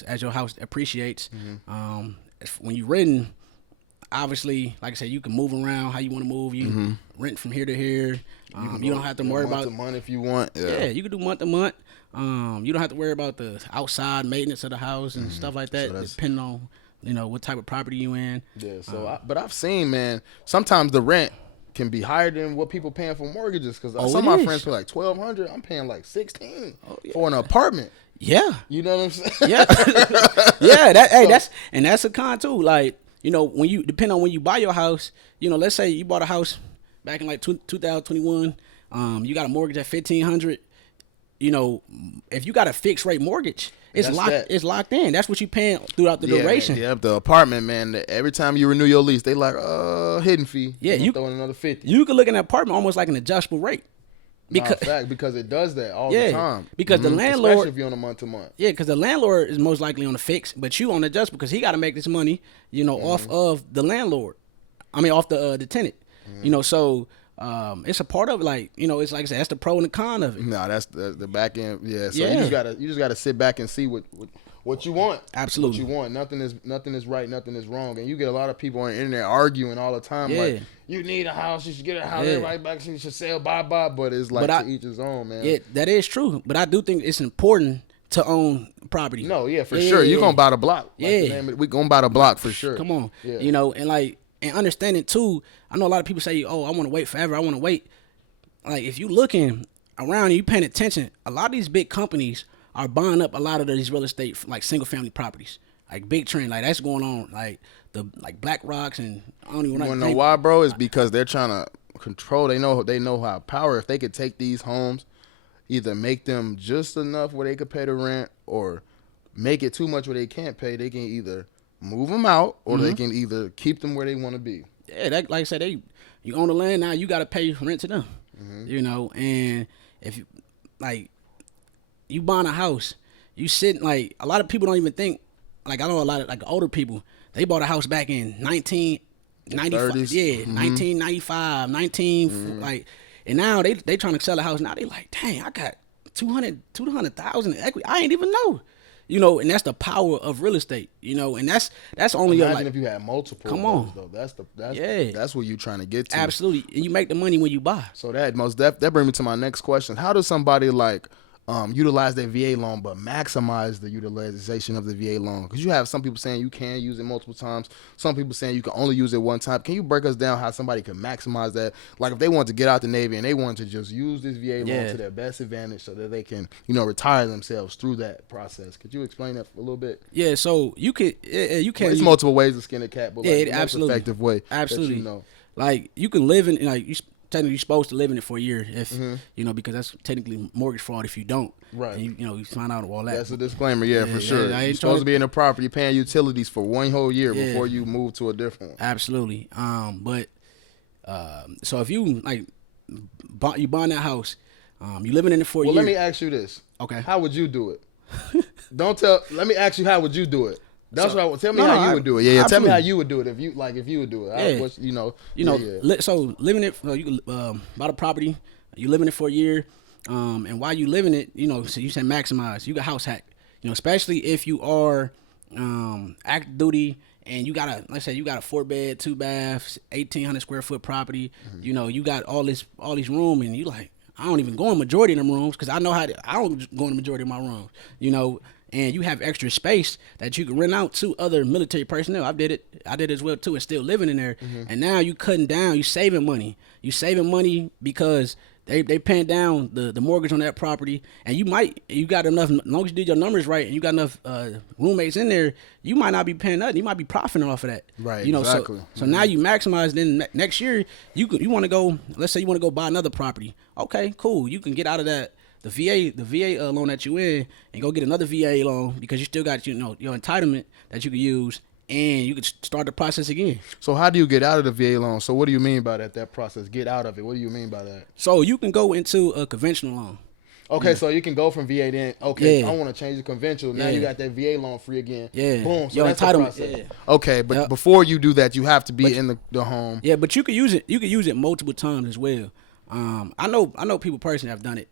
as your house appreciates. When you renting, obviously, like I said, you can move around how you want to move. You rent from here to here. You don't have to worry about month to month if you want. yeah, you can do month to month. You don't have to worry about the outside maintenance of the house and stuff like that, depending on what type of property you in. Yeah. So, but I've seen, man, sometimes the rent can be higher than what people paying for mortgages. Because some of my friends pay like $1,200. I'm paying like $1,600 for an apartment. Yeah, You know what I'm saying? yeah, yeah. That's a con too. Like when you depend on when you buy your house. Let's say you bought a house back in like 2021. You got a mortgage at $1,500. If you got a fixed rate mortgage, It's That's locked. that. It's locked in. That's what you paying throughout the duration. Yeah, the apartment, man. Every time you renew your lease, they like hidden fee. Yeah, They you throw in another 50. You could look at an apartment almost like an adjustable rate. Because fact, because it does that all the time. Because the landlord, especially if you're on a month to month. Yeah, because the landlord is most likely on a fix, but you on adjust because he got to make this money, off of the landlord. I mean, off the tenant. So it's a part of it. Like, it's like I said, that's the pro and the con of it. No, that's the back end. Yeah, so you just gotta sit back and see what you want. Absolutely. What you want. Nothing is right, nothing is wrong. And you get a lot of people on the internet arguing all the time. Like, you need a house, you should get a house, everybody back, you should sell, bye. But it's like to each his own, man. Yeah, that is true. But I do think it's important to own property. No, yeah, for sure. You're gonna buy the block. Like we gonna buy the block for sure. Come on. Yeah. And understanding too, I know a lot of people say, oh, I want to wait forever. I want to wait. Like, if you looking around and you paying attention, a lot of these big companies are buying up a lot of these real estate, like single family properties, like big trend, like that's going on, like Black Rocks, and I don't even know why, bro. Is because they're trying to control. They know how power. If they could take these homes, either make them just enough where they could pay the rent, or make it too much where they can't pay. They can either move them out, or they can either keep them where they want to be. Yeah, that, like I said, you own the land now. You got to pay rent to them. And if you you buying a house, you sit, like, a lot of people don't even think, like, I know a lot of, like, older people, they bought a house back in 1995. 1995, like, and now they trying to sell a house now. They like, dang, I got 200,000 in equity. I ain't even know. And that's the power of real estate, and that's only imagine if you had multiple. Come on, though. That's what you're trying to get to. Absolutely, and you make the money when you buy. So that brings me to my next question. How does somebody utilize their VA loan but maximize the utilization of the VA loan? Because you have some people saying you can use it multiple times. Some people saying you can only use it one time. Can you break us down how somebody can maximize that? Like, if they want to get out the Navy and they want to just use this VA loan to their best advantage so that they can, retire themselves through that process. Could you explain that a little bit? Yeah, so you can. There's multiple ways to skin a cat, but the most effective way. Absolutely. Like, you can live in, like, technically you're supposed to live in it for a year if because that's technically mortgage fraud if you don't. Right. And you find out all that. That's a disclaimer, for sure. You're supposed to be in a property paying utilities for one whole year before you move to a different one. Absolutely. So if you you buying that house, you living in it for a year. Well, let me ask you this. Okay. How would you do it? Let me ask you, how would you do it? That's what I would tell me how you would do it. Yeah, tell me how you would do it if you would do it. So living it, you can buy the property. You living it for a year, and while you living it, so you said maximize. You got house hack. Especially if you are active duty and you got a 4-bed, 2 baths, 1,800 square foot property. You got all these room, and you like, I don't even go in majority of them rooms because I know I don't go in the majority of my rooms. And you have extra space that you can rent out to other military personnel. I did it as well too, and still living in there. And now you cutting down, you saving money. You saving money because they paying down the mortgage on that property, and you got enough. As long as you did your numbers right, and you got enough roommates in there, you might not be paying nothing. You might be profiting off of that. Right. Exactly. So now you maximize. Then next year you want to go. Let's say you want to go buy another property. Okay, cool. You can get out of that. The VA loan that you in, and go get another VA loan because you still got your entitlement that you can use, and you can start the process again. So how do you get out of the VA loan? So what do you mean by that process? Get out of it. What do you mean by that? So you can go into a conventional loan. Okay, so you can go from VA then. Okay, I want to change the conventional. Now you got that VA loan free again. Yeah. Boom. So your that's entitlement. the process. Yeah. Okay, but before you do that, you have to be in the home. Yeah, but you can use it. You can use it multiple times as well. I know people personally have done it,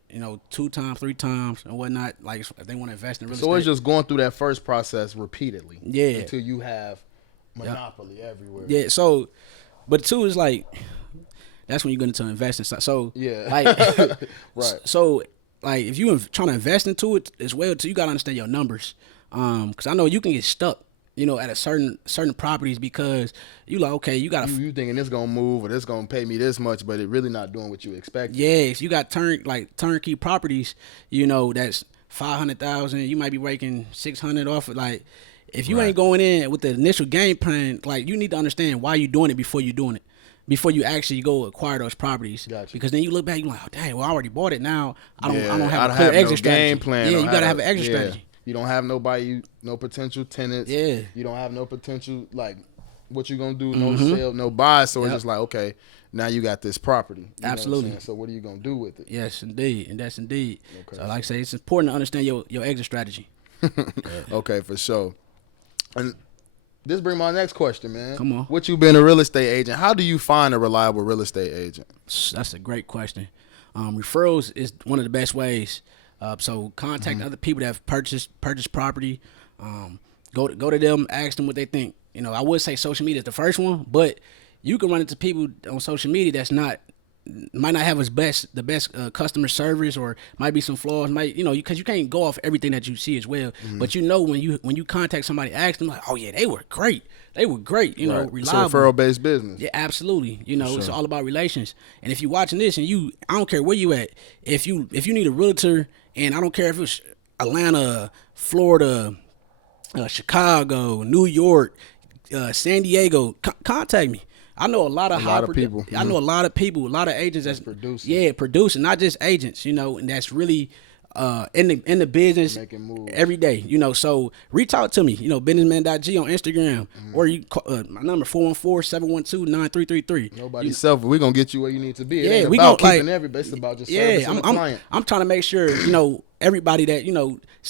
2 times, 3 times, and whatnot. Like, if they want to invest in real estate. So it's just going through that first process repeatedly. Yeah. Until you have monopoly everywhere. Yeah. So, but 2 is like, that's when you're going to invest in stuff. So yeah. Like, right. So like, if you trying to invest into it as well, too, you got to understand your numbers. Because I know you can get stuck. At a certain properties because you like, okay, you got you thinking it's gonna move or this gonna pay me this much, but it really not doing what you expect. Yes, you got turnkey properties. That's 500,000. You might be raking 600 off of, like, if you ain't going in with the initial game plan, like, you need to understand why you're doing it before you're doing it. Before you actually go acquire those properties. Gotcha. Because then you look back, you're like, oh, dang, well, I already bought it now. I don't have a clear exit strategy. Game plan. Yeah, you got to have an exit strategy. You don't have nobody, no potential tenants. Yeah. You don't have no potential, like, what you gonna do, no sale, no buy. So it's just like, okay, now you got this property. You know Absolutely. what I'm saying? So what are you gonna do with it? Yes, indeed, and that's indeed. Okay. So like I say, it's important to understand your exit strategy. Okay, for sure. And this brings my next question, man. Come on. What you been a real estate agent? How do you find a reliable real estate agent? That's a great question. Referrals is one of the best ways. So contact other people that have purchased property. Go to them, ask them what they think. You know, I would say social media is the first one, but you can run into people on social media that's might not have the best customer service, or might be some flaws. Because you can't go off everything that you see as well. But when you contact somebody, ask them like, oh yeah, they were great. You know, reliable. It's a referral based business. Yeah, absolutely. You know, It's all about relations. And if you're watching this and I don't care where you at, if you need a realtor, and I don't care if it's Atlanta, Florida, Chicago, New York, San Diego, contact me. I know a lot of people. I know a lot of people, a lot of agents that's producing. Yeah, producing, not just agents, and that's really in the business making moves every day, So reach out to me, businessman.g on Instagram, or you call, my number 414-712-9333. Nobody's selfish. We're gonna get you where you need to be. It ain't we about gonna, keeping everybody. It's about just servicing the client. I'm trying to make sure everybody that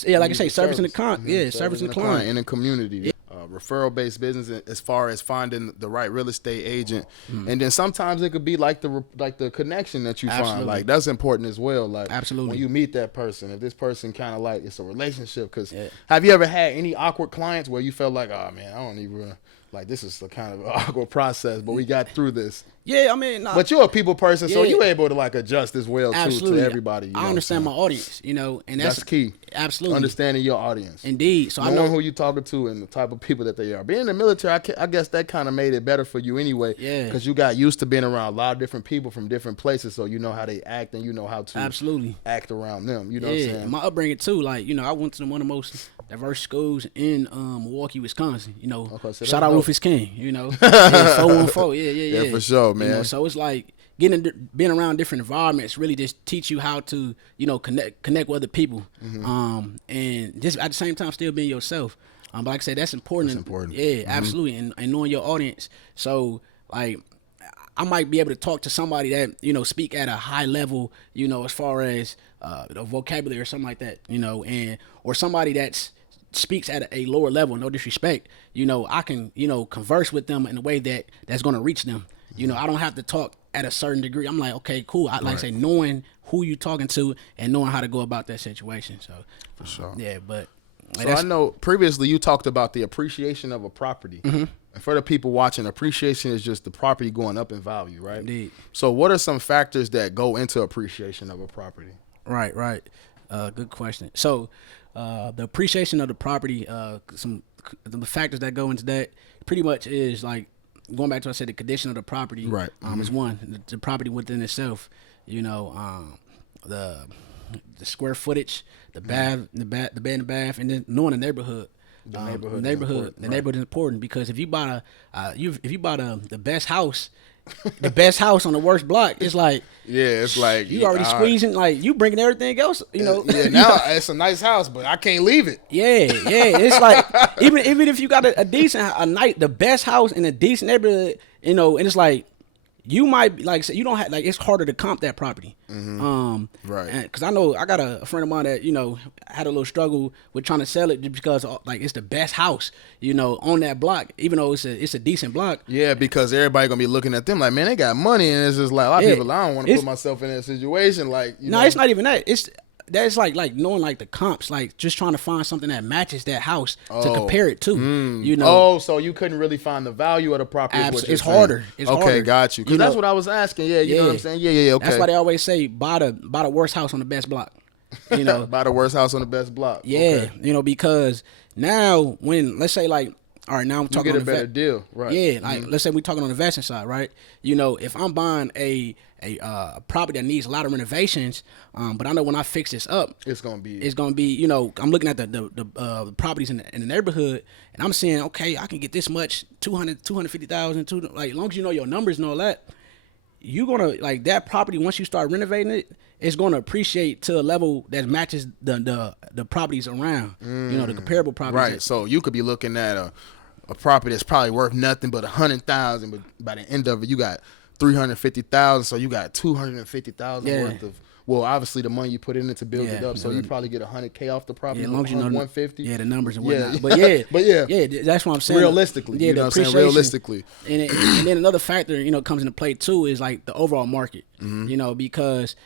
like I say, servicing the client. Yeah, servicing the client in the community. Yeah. Referral based business as far as finding the right real estate agent, and then sometimes it could be like the connection that you find. Like that's important as well. Like absolutely, when you meet that person, if this person kind of like it's a relationship. Because have you ever had any awkward clients where you felt like, oh man, I don't even like this is a kind of awkward process, but we got through this. Yeah, I mean, but you're a people person, so you're able to like adjust as well too to everybody. I understand my audience, and that's key. Absolutely, understanding your audience. Indeed, so knowing who you're talking to and the type of people that they are. Being in the military, I guess that kind of made it better for you anyway. Yeah, because you got used to being around a lot of different people from different places, so you know how they act and you know how to act around them. You know what I'm saying? My upbringing too. Like I went to one of the most diverse schools in Milwaukee, Wisconsin. Shout out Rufus King. 414. Yeah, for sure, man. So it's like being around different environments really just teach you how to connect with other people, and just at the same time still being yourself. But like I said, that's important. That's important. Yeah, absolutely, and knowing your audience. So like, I might be able to talk to somebody that speak at a high level, as far as the vocabulary or something like that, or somebody that's speaks at a lower level, no disrespect, I can converse with them in a way that's going to reach them. I don't have to talk at a certain degree. I'm like, okay, cool. I like say knowing who you're talking to and knowing how to go about that situation. So for sure. Yeah, but so I know previously you talked about the appreciation of a property. And for the people watching, appreciation is just the property going up in value, right? Indeed. So what are some factors that go into appreciation of a property? Right. Good question. So the appreciation of the property, some the factors that go into that pretty much is like, going back to what I said, the condition of the property, right? Is one. The property within itself, the square footage, the bed and bath, and then knowing the neighborhood. The neighborhood is important because if you buy the best house, the best house on the worst block, it's like it's like you already squeezing, like you bringing everything else, now it's a nice house, but I can't leave it. It's like even if you got the best house in a decent neighborhood, and it's like you might like you don't have like it's harder to comp that property, right? Because I know I got a friend of mine that had a little struggle with trying to sell it just because like it's the best house on that block, even though it's a decent block. Yeah, because everybody gonna be looking at them like, man, they got money, and it's just like a lot of people. I don't want to put myself in that situation. Like, it's not even that. That's like knowing like the comps, like just trying to find something that matches that house to compare it to. So you couldn't really find the value of the property. It's harder. It's harder. Got you. Because that's what I was asking. Yeah, you know what I'm saying. Yeah. Okay. That's why they always say buy the worst house on the best block. Buy the worst house on the best block. Yeah, okay. Because now when let's say like, all right, now I'm talking you get a better deal, right? Yeah, like let's say we're talking on the investing side, right? If I'm buying a property that needs a lot of renovations, but I know when I fix this up, it's gonna be. I'm looking at the properties in the neighborhood, and I'm saying, okay, I can get this much, 250,000, like as long as you know your numbers and all that. you gonna like that property once you start renovating it. It's gonna appreciate to a level that matches the properties around. The comparable properties. Right. So you could be looking at a property that's probably worth nothing but 100,000, but by the end of it, you got 350,000. So you got 250,000 worth of. Well, obviously the money you put in it to build it up, so you probably get 100K off the property. As long as you know 150. Yeah, the numbers and whatnot. But that's what I'm saying. Realistically, yeah, you know what I'm saying? Realistically, and then another factor, comes into play too is like the overall market. Because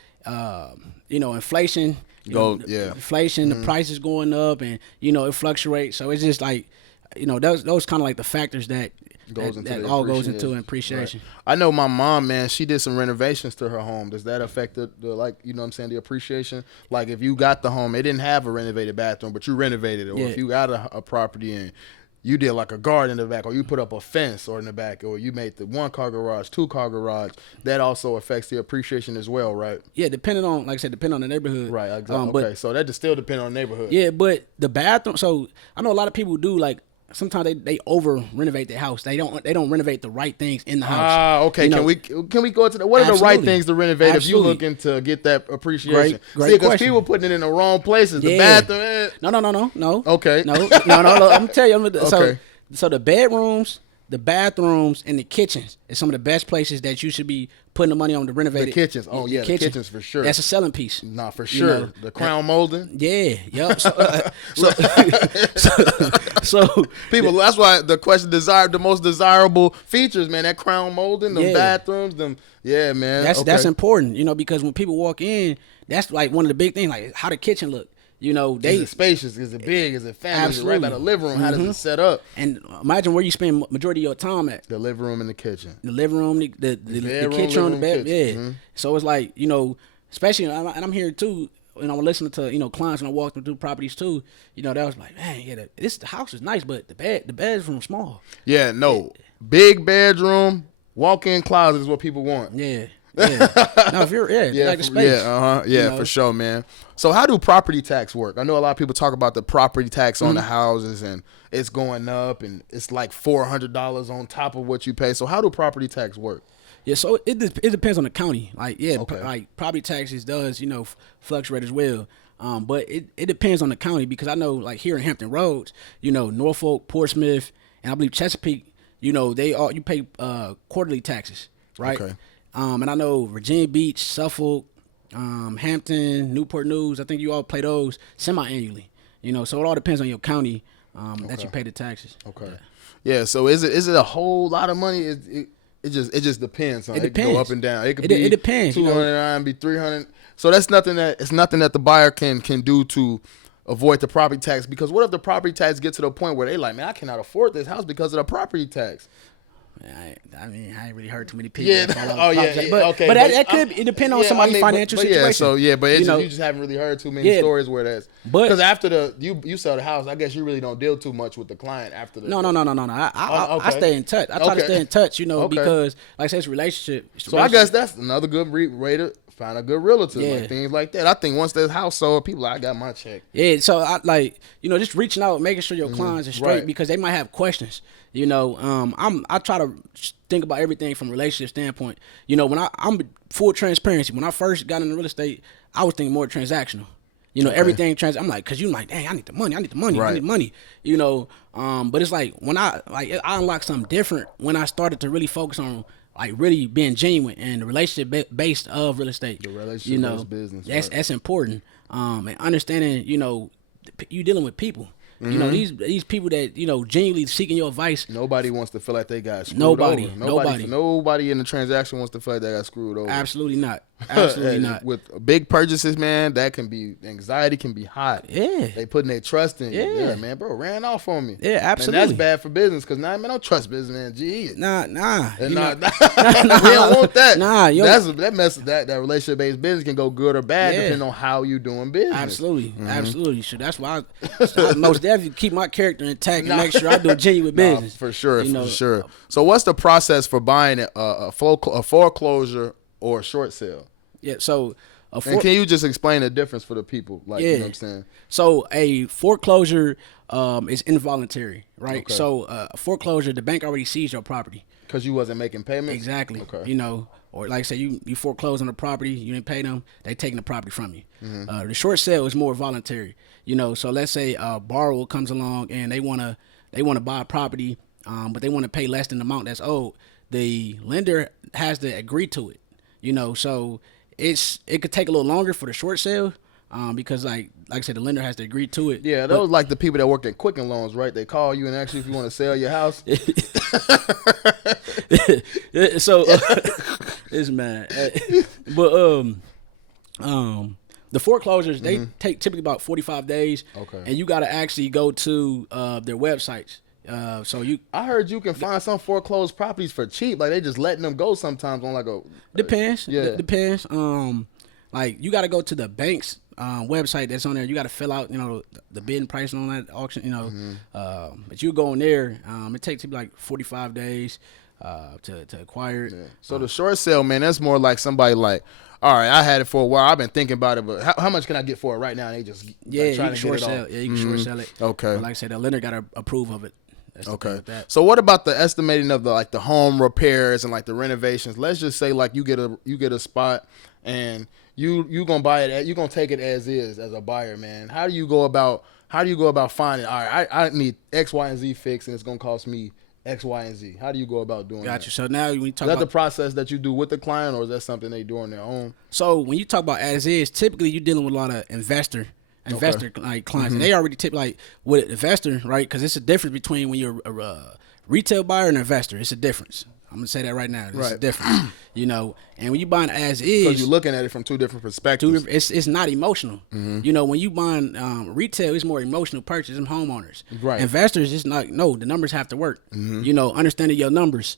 inflation. Inflation, the price is going up, and it fluctuates. So it's just like, those kind of like the factors that goes into appreciation. Right. I know my mom, man, she did some renovations to her home. Does that affect the the appreciation? Like if you got the home, it didn't have a renovated bathroom, but you renovated it, or if you got a property and you did like a garden in the back, or you put up a fence or in the back, or you made the 1-car garage, 2-car garage, that also affects the appreciation as well, right? Yeah, depending on the neighborhood. Right, exactly. Okay, so that just still depends on the neighborhood. Yeah, but the bathroom, so I know a lot of people do like, sometimes they over renovate their house. They don't renovate the right things in the house. Okay. Can we go into that? What are the right things to renovate if you're looking to get that appreciation? Great because people putting it in the wrong places. The bathroom. No. Okay. No. I'm telling you. Okay. So the bedrooms, the bathrooms, and the kitchens is some of the best places that you should be putting the money on to renovate. The kitchens. Oh yeah, the kitchens for sure. That's a selling piece. Nah, for sure. The crown molding. Yeah. Yep. So people. That's why the question the most desirable features, man. That crown molding, the bathrooms, them. Yeah, man. That's important. Because when people walk in, that's like one of the big things. Like how the kitchen look. Is it spacious? Is it big? Is it family? Absolutely. Is it right by the living room? How does it set up? And imagine where you spend majority of your time at. The living room and the kitchen. The living room, the kitchen, on the bed. Yeah. Mm-hmm. So it's like, especially, and I'm here too, and I'm listening to, clients when I walk them through properties too, that was like, man, the house is nice, but the bedroom's small. Yeah, no. Big bedroom, walk-in closet is what people want. Yeah. Yeah. No, if you're like the space. For sure, man. So how do property tax work? I know a lot of people talk about the property tax on the houses and it's going up and it's like $400 on top of what you pay. So how do property tax work? Yeah, so it depends on the county. Like like property taxes does fluctuate as well. But it depends on the county because I know like here in Hampton Roads, Norfolk, Portsmouth, and I believe Chesapeake, you pay quarterly taxes, right? Okay. And I know Virginia Beach, Suffolk, Hampton, Newport News, I think you all pay those semi-annually. So it all depends on your county that you pay the taxes. Okay. Yeah, so is it a whole lot of money? It just depends. Huh? It depends. It go up and down. It could be it depends. 209, be 300. So that's nothing that the buyer can do to avoid the property tax. Because what if the property tax gets to the point where they like, man, I cannot afford this house because of the property tax? I ain't really heard too many people. Yeah. Okay. But that could it depend on somebody's financial situation. You just haven't really heard too many stories where that's because after you sell the house, I guess you really don't deal too much with the client after the. No. I stay in touch. I try to stay in touch, because like I said, it's a relationship. So I guess that's another good way to find a good realtor, like things like that. I think once that house sold, people I got my check. Yeah, so I just reaching out, making sure your clients are straight because they might have questions. I try to think about everything from a relationship standpoint. When I'm full transparency. When I first got into real estate, I was thinking more transactional. Everything I'm like, cause you're like, dang, I need the money. Right. I need money. But it's like when I unlocked something different when I started to really focus on like really being genuine and the relationship based of real estate. The relationship based business. That's important. And understanding, you dealing with people. These people that genuinely seeking your advice. Nobody wants to feel like they got screwed over. Nobody in the transaction wants to feel like they got screwed over. Absolutely not. Absolutely not. With big purchases, man, that can be anxiety can be hot. Yeah, they putting their trust in you. Yeah, man, bro, ran off on me. Yeah, absolutely. And that's bad for business because man, don't trust business, man. Gee, nah. We don't want that. Nah, that relationship based business can go good or bad depending on how you doing business. Absolutely. So that's why I most definitely keep my character intact and make sure I do genuine business. For sure. So what's the process for buying a foreclosure or a short sale? Yeah, so And can you just explain the difference for the people? Like, you know what I'm saying? So a foreclosure is involuntary, right? Okay. So a foreclosure, the bank already seized your property. Because you wasn't making payments? Exactly. Okay. You know, or like I say, you foreclose on the property, you didn't pay them, they taking the property from you. The short sale is more voluntary. You know, so let's say a borrower comes along and they wanna buy a property, but they want to pay less than the amount that's owed. The lender has to agree to it. You know, so it could take a little longer for the short sale. Because like I said, the lender has to agree to it. Yeah, those like the people that work at Quicken Loans, right? They call you and ask you if you want to sell your house. So it's mad, but the foreclosures they take typically about 45 days. Okay. And you got to actually go to their websites. I heard you can find some foreclosed properties for cheap. Like they just letting them go sometimes on like a. Depends. Yeah. Depends. Like you got to go to the bank's website that's on there. You got to fill out, you know, the bidding price on that auction. You know, but you go in there. It takes like 45 days to acquire it. Yeah. So the short sale, man, that's more like somebody like, all right, I had it for a while. I've been thinking about it, but how much can I get for it right now? And they just you trying can to short get it sell. off. Yeah, you can short sell it. Okay. But like I said, the lender got to approve of it. That's the thing Okay. with that. So what about the estimating of the home repairs and like the renovations? Let's just say like you get a spot and you gonna buy it. You gonna take it as is as a buyer, man. How do you go about finding? All right, I need X, Y, and Z fixed, and it's gonna cost me X, Y, and Z. How do you go about doing that? Gotcha. So now when you talk Is that about the process that you do with the client, or is that something they do on their own? So when you talk about as is, typically you're dealing with a lot of investor like clients. And they already tip like with an investor, right? Because it's a difference between when you're a retail buyer and an investor. It's a difference. I'm gonna say that right now. It's a difference, you know. And when you buying as is, because you're looking at it from two different perspectives. It's not emotional. You know, when you buying retail, it's more emotional purchase. Them homeowners, Right? Investors, it's not. No, the numbers have to work. You know, understanding your numbers.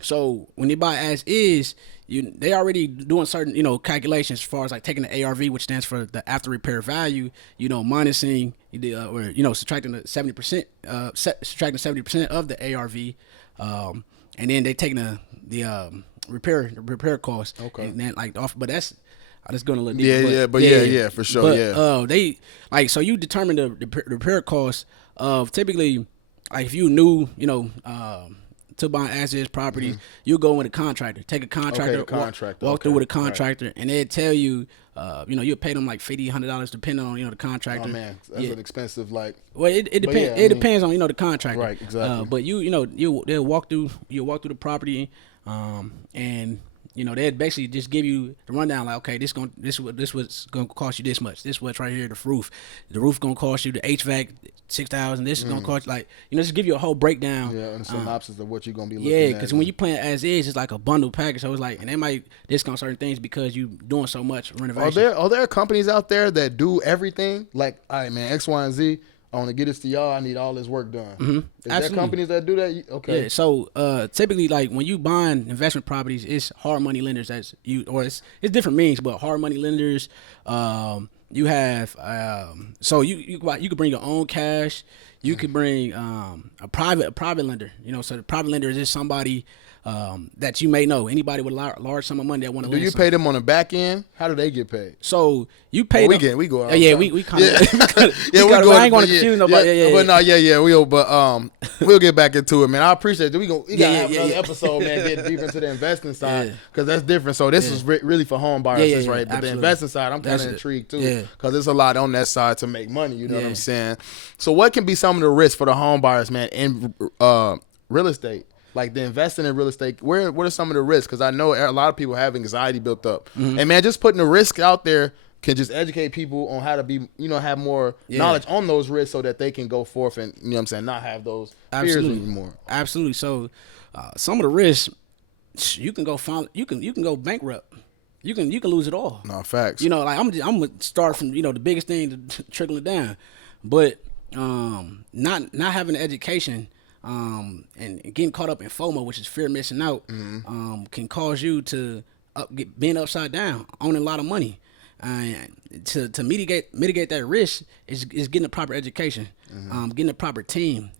So when you buy as is, they already doing certain, you know, calculations as far as like taking the ARV, which stands for the after repair value, you know, minusing or you know subtracting the 70%, subtracting 70% of the ARV, and then they taking the repair cost. Okay. And then like off, but that's. I just going a little deeper. Yeah, for sure. But, they like so you determine the repair cost of typically like if you knew, you know, to buy as is property, you go with a contractor, take a contractor, walk through with a contractor, and they'd tell you, you know, you'll pay them like $50, $100 depending on, you know, the contractor. Oh man, that's an expensive like. Well, it depends. Yeah, it depends on, you know, the contractor. Right, exactly. But they'll walk through the property, and you know, they'd basically just give you the rundown, like, okay, this what's gonna cost you this much. This what's right here, the roof. The roof gonna cost you the HVAC $6,000. This is gonna cost you, like, you know, just give you a whole breakdown. Yeah, and synopsis of what you're gonna be looking at. Yeah, because when you plan as is, it's like a bundle package. So it's like, and they might discount certain things because you doing so much renovation. Are there companies out there that do everything? Like, all right, man, X, Y, and Z. I want to get this to y'all. I need all this work done. Is there companies that do that? Okay. Yeah. So typically, like when you buying investment properties, it's hard money lenders it's different means, but hard money lenders. You have so you could bring your own cash. You could bring a private lender. You know, so the private lender is just somebody that you may know. Anybody with a large sum of money that want to lend. Do you pay them on the back end? How do they get paid? So you pay them. We go. Yeah, we kind of. Yeah, we go. I ain't going to confuse nobody. Yeah. But no, we'll get back into it, man. I appreciate it. We gotta have another episode, man. Get deep into the investing side because that's different. So this is really for home buyers, right? But the investing side, I'm kind of intrigued too because there's a lot on that side to make money. You know what I'm saying? So what can be some of the risks for the home buyers, man, in real estate? Like the investing in real estate, what are some of the risks? Because I know a lot of people have anxiety built up. And man, just putting the risk out there can just educate people on how to be, you know, have more knowledge on those risks so that they can go forth and, you know what I'm saying, not have those fears anymore. Absolutely. So some of the risks, you can go go bankrupt. You can lose it all. No, facts. You know, like I'm gonna start from, you know, the biggest thing to trickling down. But not having an education and getting caught up in FOMO, which is fear of missing out, can cause you to being upside down, owning a lot of money. To mitigate that risk is getting a proper education, getting a proper team,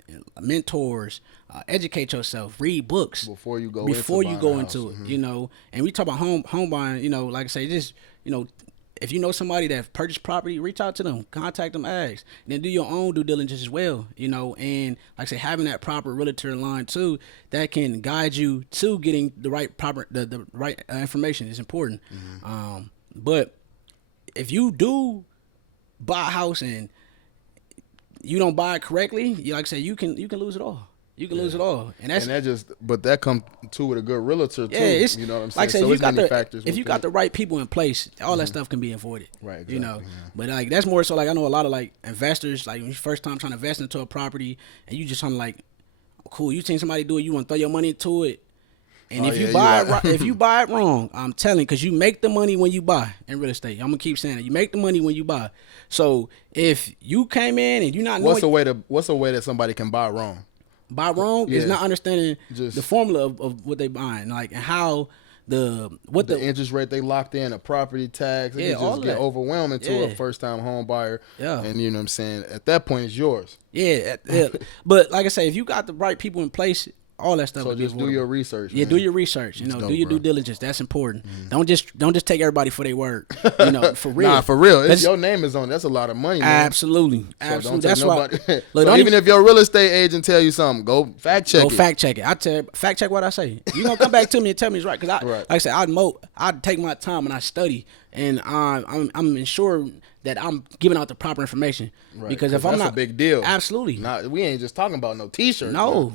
mentors, educate yourself, read books Before you go into it. You know, and we talk about home buying. You know, like I say, just if you know somebody that purchased property, reach out to them, contact them, ask, and then do your own due diligence as well. You know, and like I say, having that proper realtor in line too, that can guide you to getting the right the right information is important. But if you do buy a house and you don't buy it correctly, like I say, you can lose it all. You can lose it all, and that comes too with a good realtor too. Yeah, it's, you know what I'm saying. Like I said, so if you got the right people in place, all that stuff can be avoided. Right. Exactly, you know, but like that's more so like I know a lot of like investors, like when you first time trying to invest into a property, and you just trying to like, cool, you seen somebody do it, you want to throw your money into it. And if you buy it wrong, I'm telling, because you make the money when you buy in real estate. I'm gonna keep saying it. You make the money when you buy. So if you came in and you not knowing, what's a way that somebody can buy wrong? Buy wrong is not understanding the formula of what they buying, like, and how the interest rate they locked in, a property tax. It can just get overwhelming to a first time home buyer. Yeah. And you know what I'm saying? At that point it's yours. Yeah. But like I say, if you got the right people in place, all that stuff. So just do your research. Yeah, man. do your research. You know, do your due diligence. That's important. Don't just take everybody for their word. You know, for real. Nah, for real. Your name is on. That's a lot of money, man. Absolutely. So that's why. Look, so even if your real estate agent tell you something, go fact check it. Go fact check it. Fact check what I say. You gonna come back to me and tell me it's right, because like I said, I take my time and I study, and I'm ensured that I'm giving out the proper information. Right. Because if I'm not, that's a big deal. Absolutely. We ain't just talking about no T-shirts. No.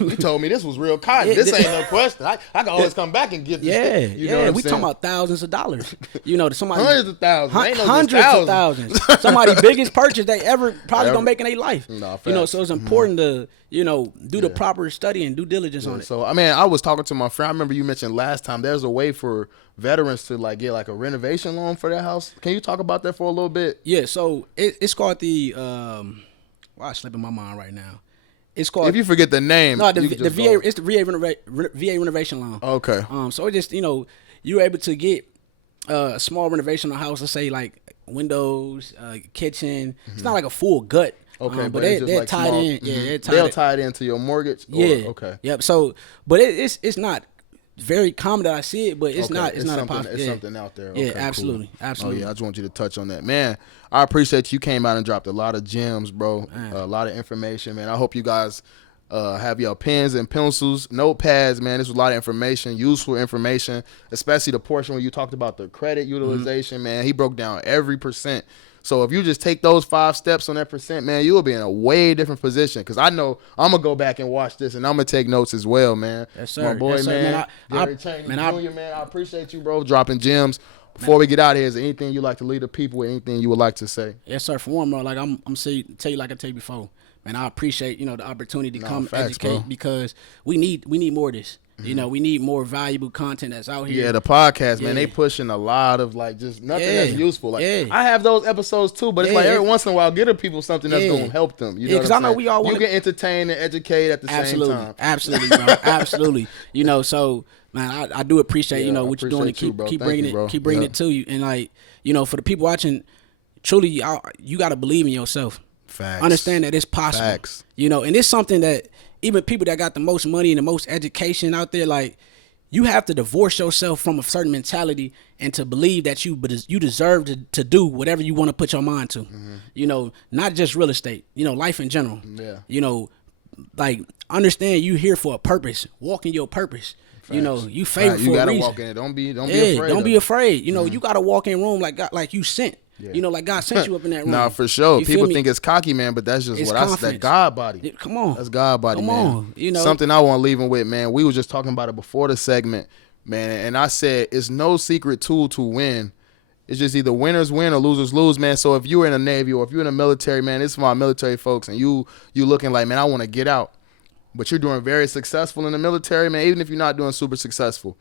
You told me this was real cotton. This ain't no question. I can always come back and get this. Yeah, you know what I'm we saying? talking about thousands of dollars. You know, somebody hundreds of thousands. Ain't no hundreds of thousands. Somebody's biggest purchase they probably gonna make in their life. No, you know, so it's important to do the proper study and due diligence on it. So I mean, I was talking to my friend. I remember you mentioned last time there's a way for veterans to like get like a renovation loan for their house. Can you talk about that for a little bit? Yeah, so it's called the it's slipping my mind right now. It's called, if you forget the name, no, the VA. It's the VA renovation loan. Okay. So it just you're able to get a small renovation on a house. Let's say like windows, kitchen. It's not like a full gut. Okay, but they're like tied small, in. Yeah, they'll tie it into your mortgage. Yeah. Okay. Yep. So, but it's not very common that I see it, but it's not a possibility. It's something out there. Yeah, okay, absolutely, cool. absolutely. Oh yeah, I just want you to touch on that, man. I appreciate you came out and dropped a lot of gems, bro. A lot of information, man. I hope you guys have your pens and pencils, notepads, man. This was a lot of information, useful information, especially the portion where you talked about the credit utilization, man. He broke down every percent. So if you just take those 5 steps on that percent, man, you will be in a way different position. Because I know I'm going to go back and watch this, and I'm going to take notes as well, man. Yes, sir. My boy, yes, sir, man. Gary Chaney Jr., man. I appreciate you, bro, dropping gems. Before we get out of here, is there anything you like to leave the people with, anything you would like to say? Yes, sir. For one, bro, like I'm tell you like I tell you before, man, I appreciate, the opportunity to come educate, bro. Because we need more of this. You know, we need more valuable content that's out here. Yeah, the podcast, man, they pushing a lot of like just nothing that's useful. Like I have those episodes too, but it's like every once in a while, get people something that's gonna help them. You know, because I know we all want you can entertain and educate at the same time. Absolutely, bro. Absolutely. So man, I do appreciate what you're doing to keep bringing it to you, and like for the people watching, truly you got to believe in yourself. Facts. Understand that it's possible. Facts. And it's something that even people that got the most money and the most education out there, like, you have to divorce yourself from a certain mentality and to believe that you deserve to do whatever you want to put your mind to. Not just real estate, life in general. Yeah. Like, understand you here for a purpose. Walk in your purpose. Facts. You favored for a reason. You gotta walk in it. Don't be afraid. Don't be afraid. You gotta walk in a room like you sent. Yeah. Like God sent you up in that room. Nah, for sure. People think it's cocky, man, but that's just what I said. That God body. Come on. That's God body, man. Come on. Something I want to leave him with, man. We was just talking about it before the segment, man, and I said it's no secret tool to win. It's just either winners win or losers lose, man. So if you're in the Navy or if you're in the military, man, this is for my military folks, and you looking like, man, I want to get out, but you're doing very successful in the military, man, even if you're not doing super successful.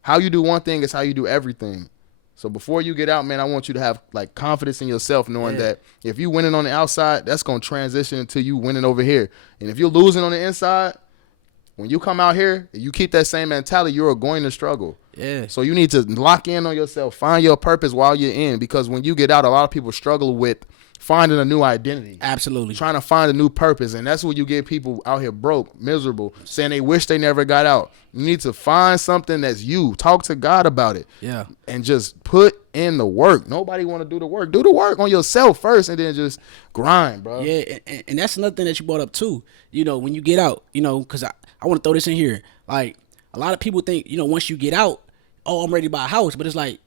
How you do one thing is how you do everything. So before you get out, man, I want you to have like confidence in yourself, knowing that if you winning on the outside, that's going to transition into you winning over here. And if you're losing on the inside, when you come out here, you keep that same mentality, you're going to struggle. Yeah. So you need to lock in on yourself, find your purpose while you're in, because when you get out, a lot of people struggle with finding a new identity. Absolutely. Trying to find a new purpose. And that's where you get people out here broke, miserable, saying they wish they never got out. You need to find something that's you. Talk to God about it. Yeah. And just put in the work. Nobody want to do the work. Do the work on yourself first and then just grind, bro. Yeah, and that's another thing that you brought up too. You know, when you get out, you know, because I want to throw this in here. Like, a lot of people think, you know, once you get out, oh, I'm ready to buy a house. But it's like,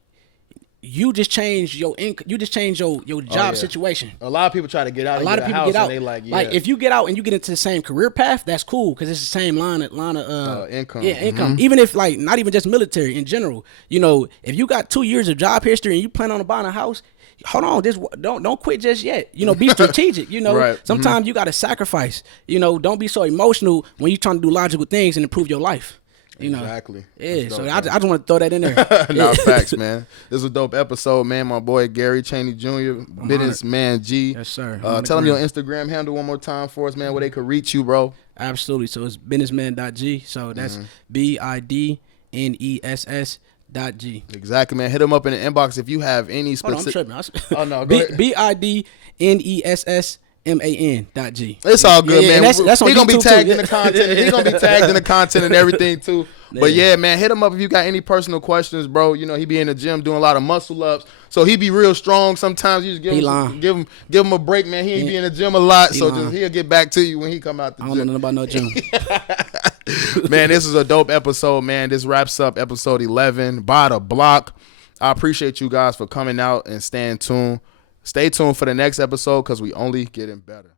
you just changed your income. You just changed your job situation. A lot of people try to get out. A lot of people get out. And they like if you get out and you get into the same career path, that's cool because it's the same line of income. Yeah, income. Even if like not even just military in general. You know, if you got 2 years of job history and you plan on buying a house, hold on, just don't quit just yet. You know, be strategic. You know, Right. Sometimes you got to sacrifice. You know, don't be so emotional when you're trying to do logical things and improve your life. You know, exactly. Yeah, Dope, so I just want to throw that in there. No, facts, man. This was a dope episode, man. My boy Gary Chaney Jr., Businessman G. Yes, sir. Tell them your Instagram handle one more time for us, man, where they could reach you, bro. Absolutely. So it's businessman.g. So that's BIDNESS.G. Exactly, man. Hit them up in the inbox if you have any specific. I'm tripping. Oh no, go ahead. BIDNESSMAN.G. It's all good, man. That's on he gonna be YouTube tagged too. in the content. He gonna be tagged in the content and everything too. But yeah, man, hit him up if you got any personal questions, bro. You know, he be in the gym doing a lot of muscle ups, so he be real strong. Sometimes you just give him a break, man. He ain't be in the gym a lot, so just he'll get back to you when he come out the gym. I don't know about no gym. Man, this is a dope episode, man. This wraps up episode 11 by the block. I appreciate you guys for coming out and staying tuned. Stay tuned for the next episode because we only getting better.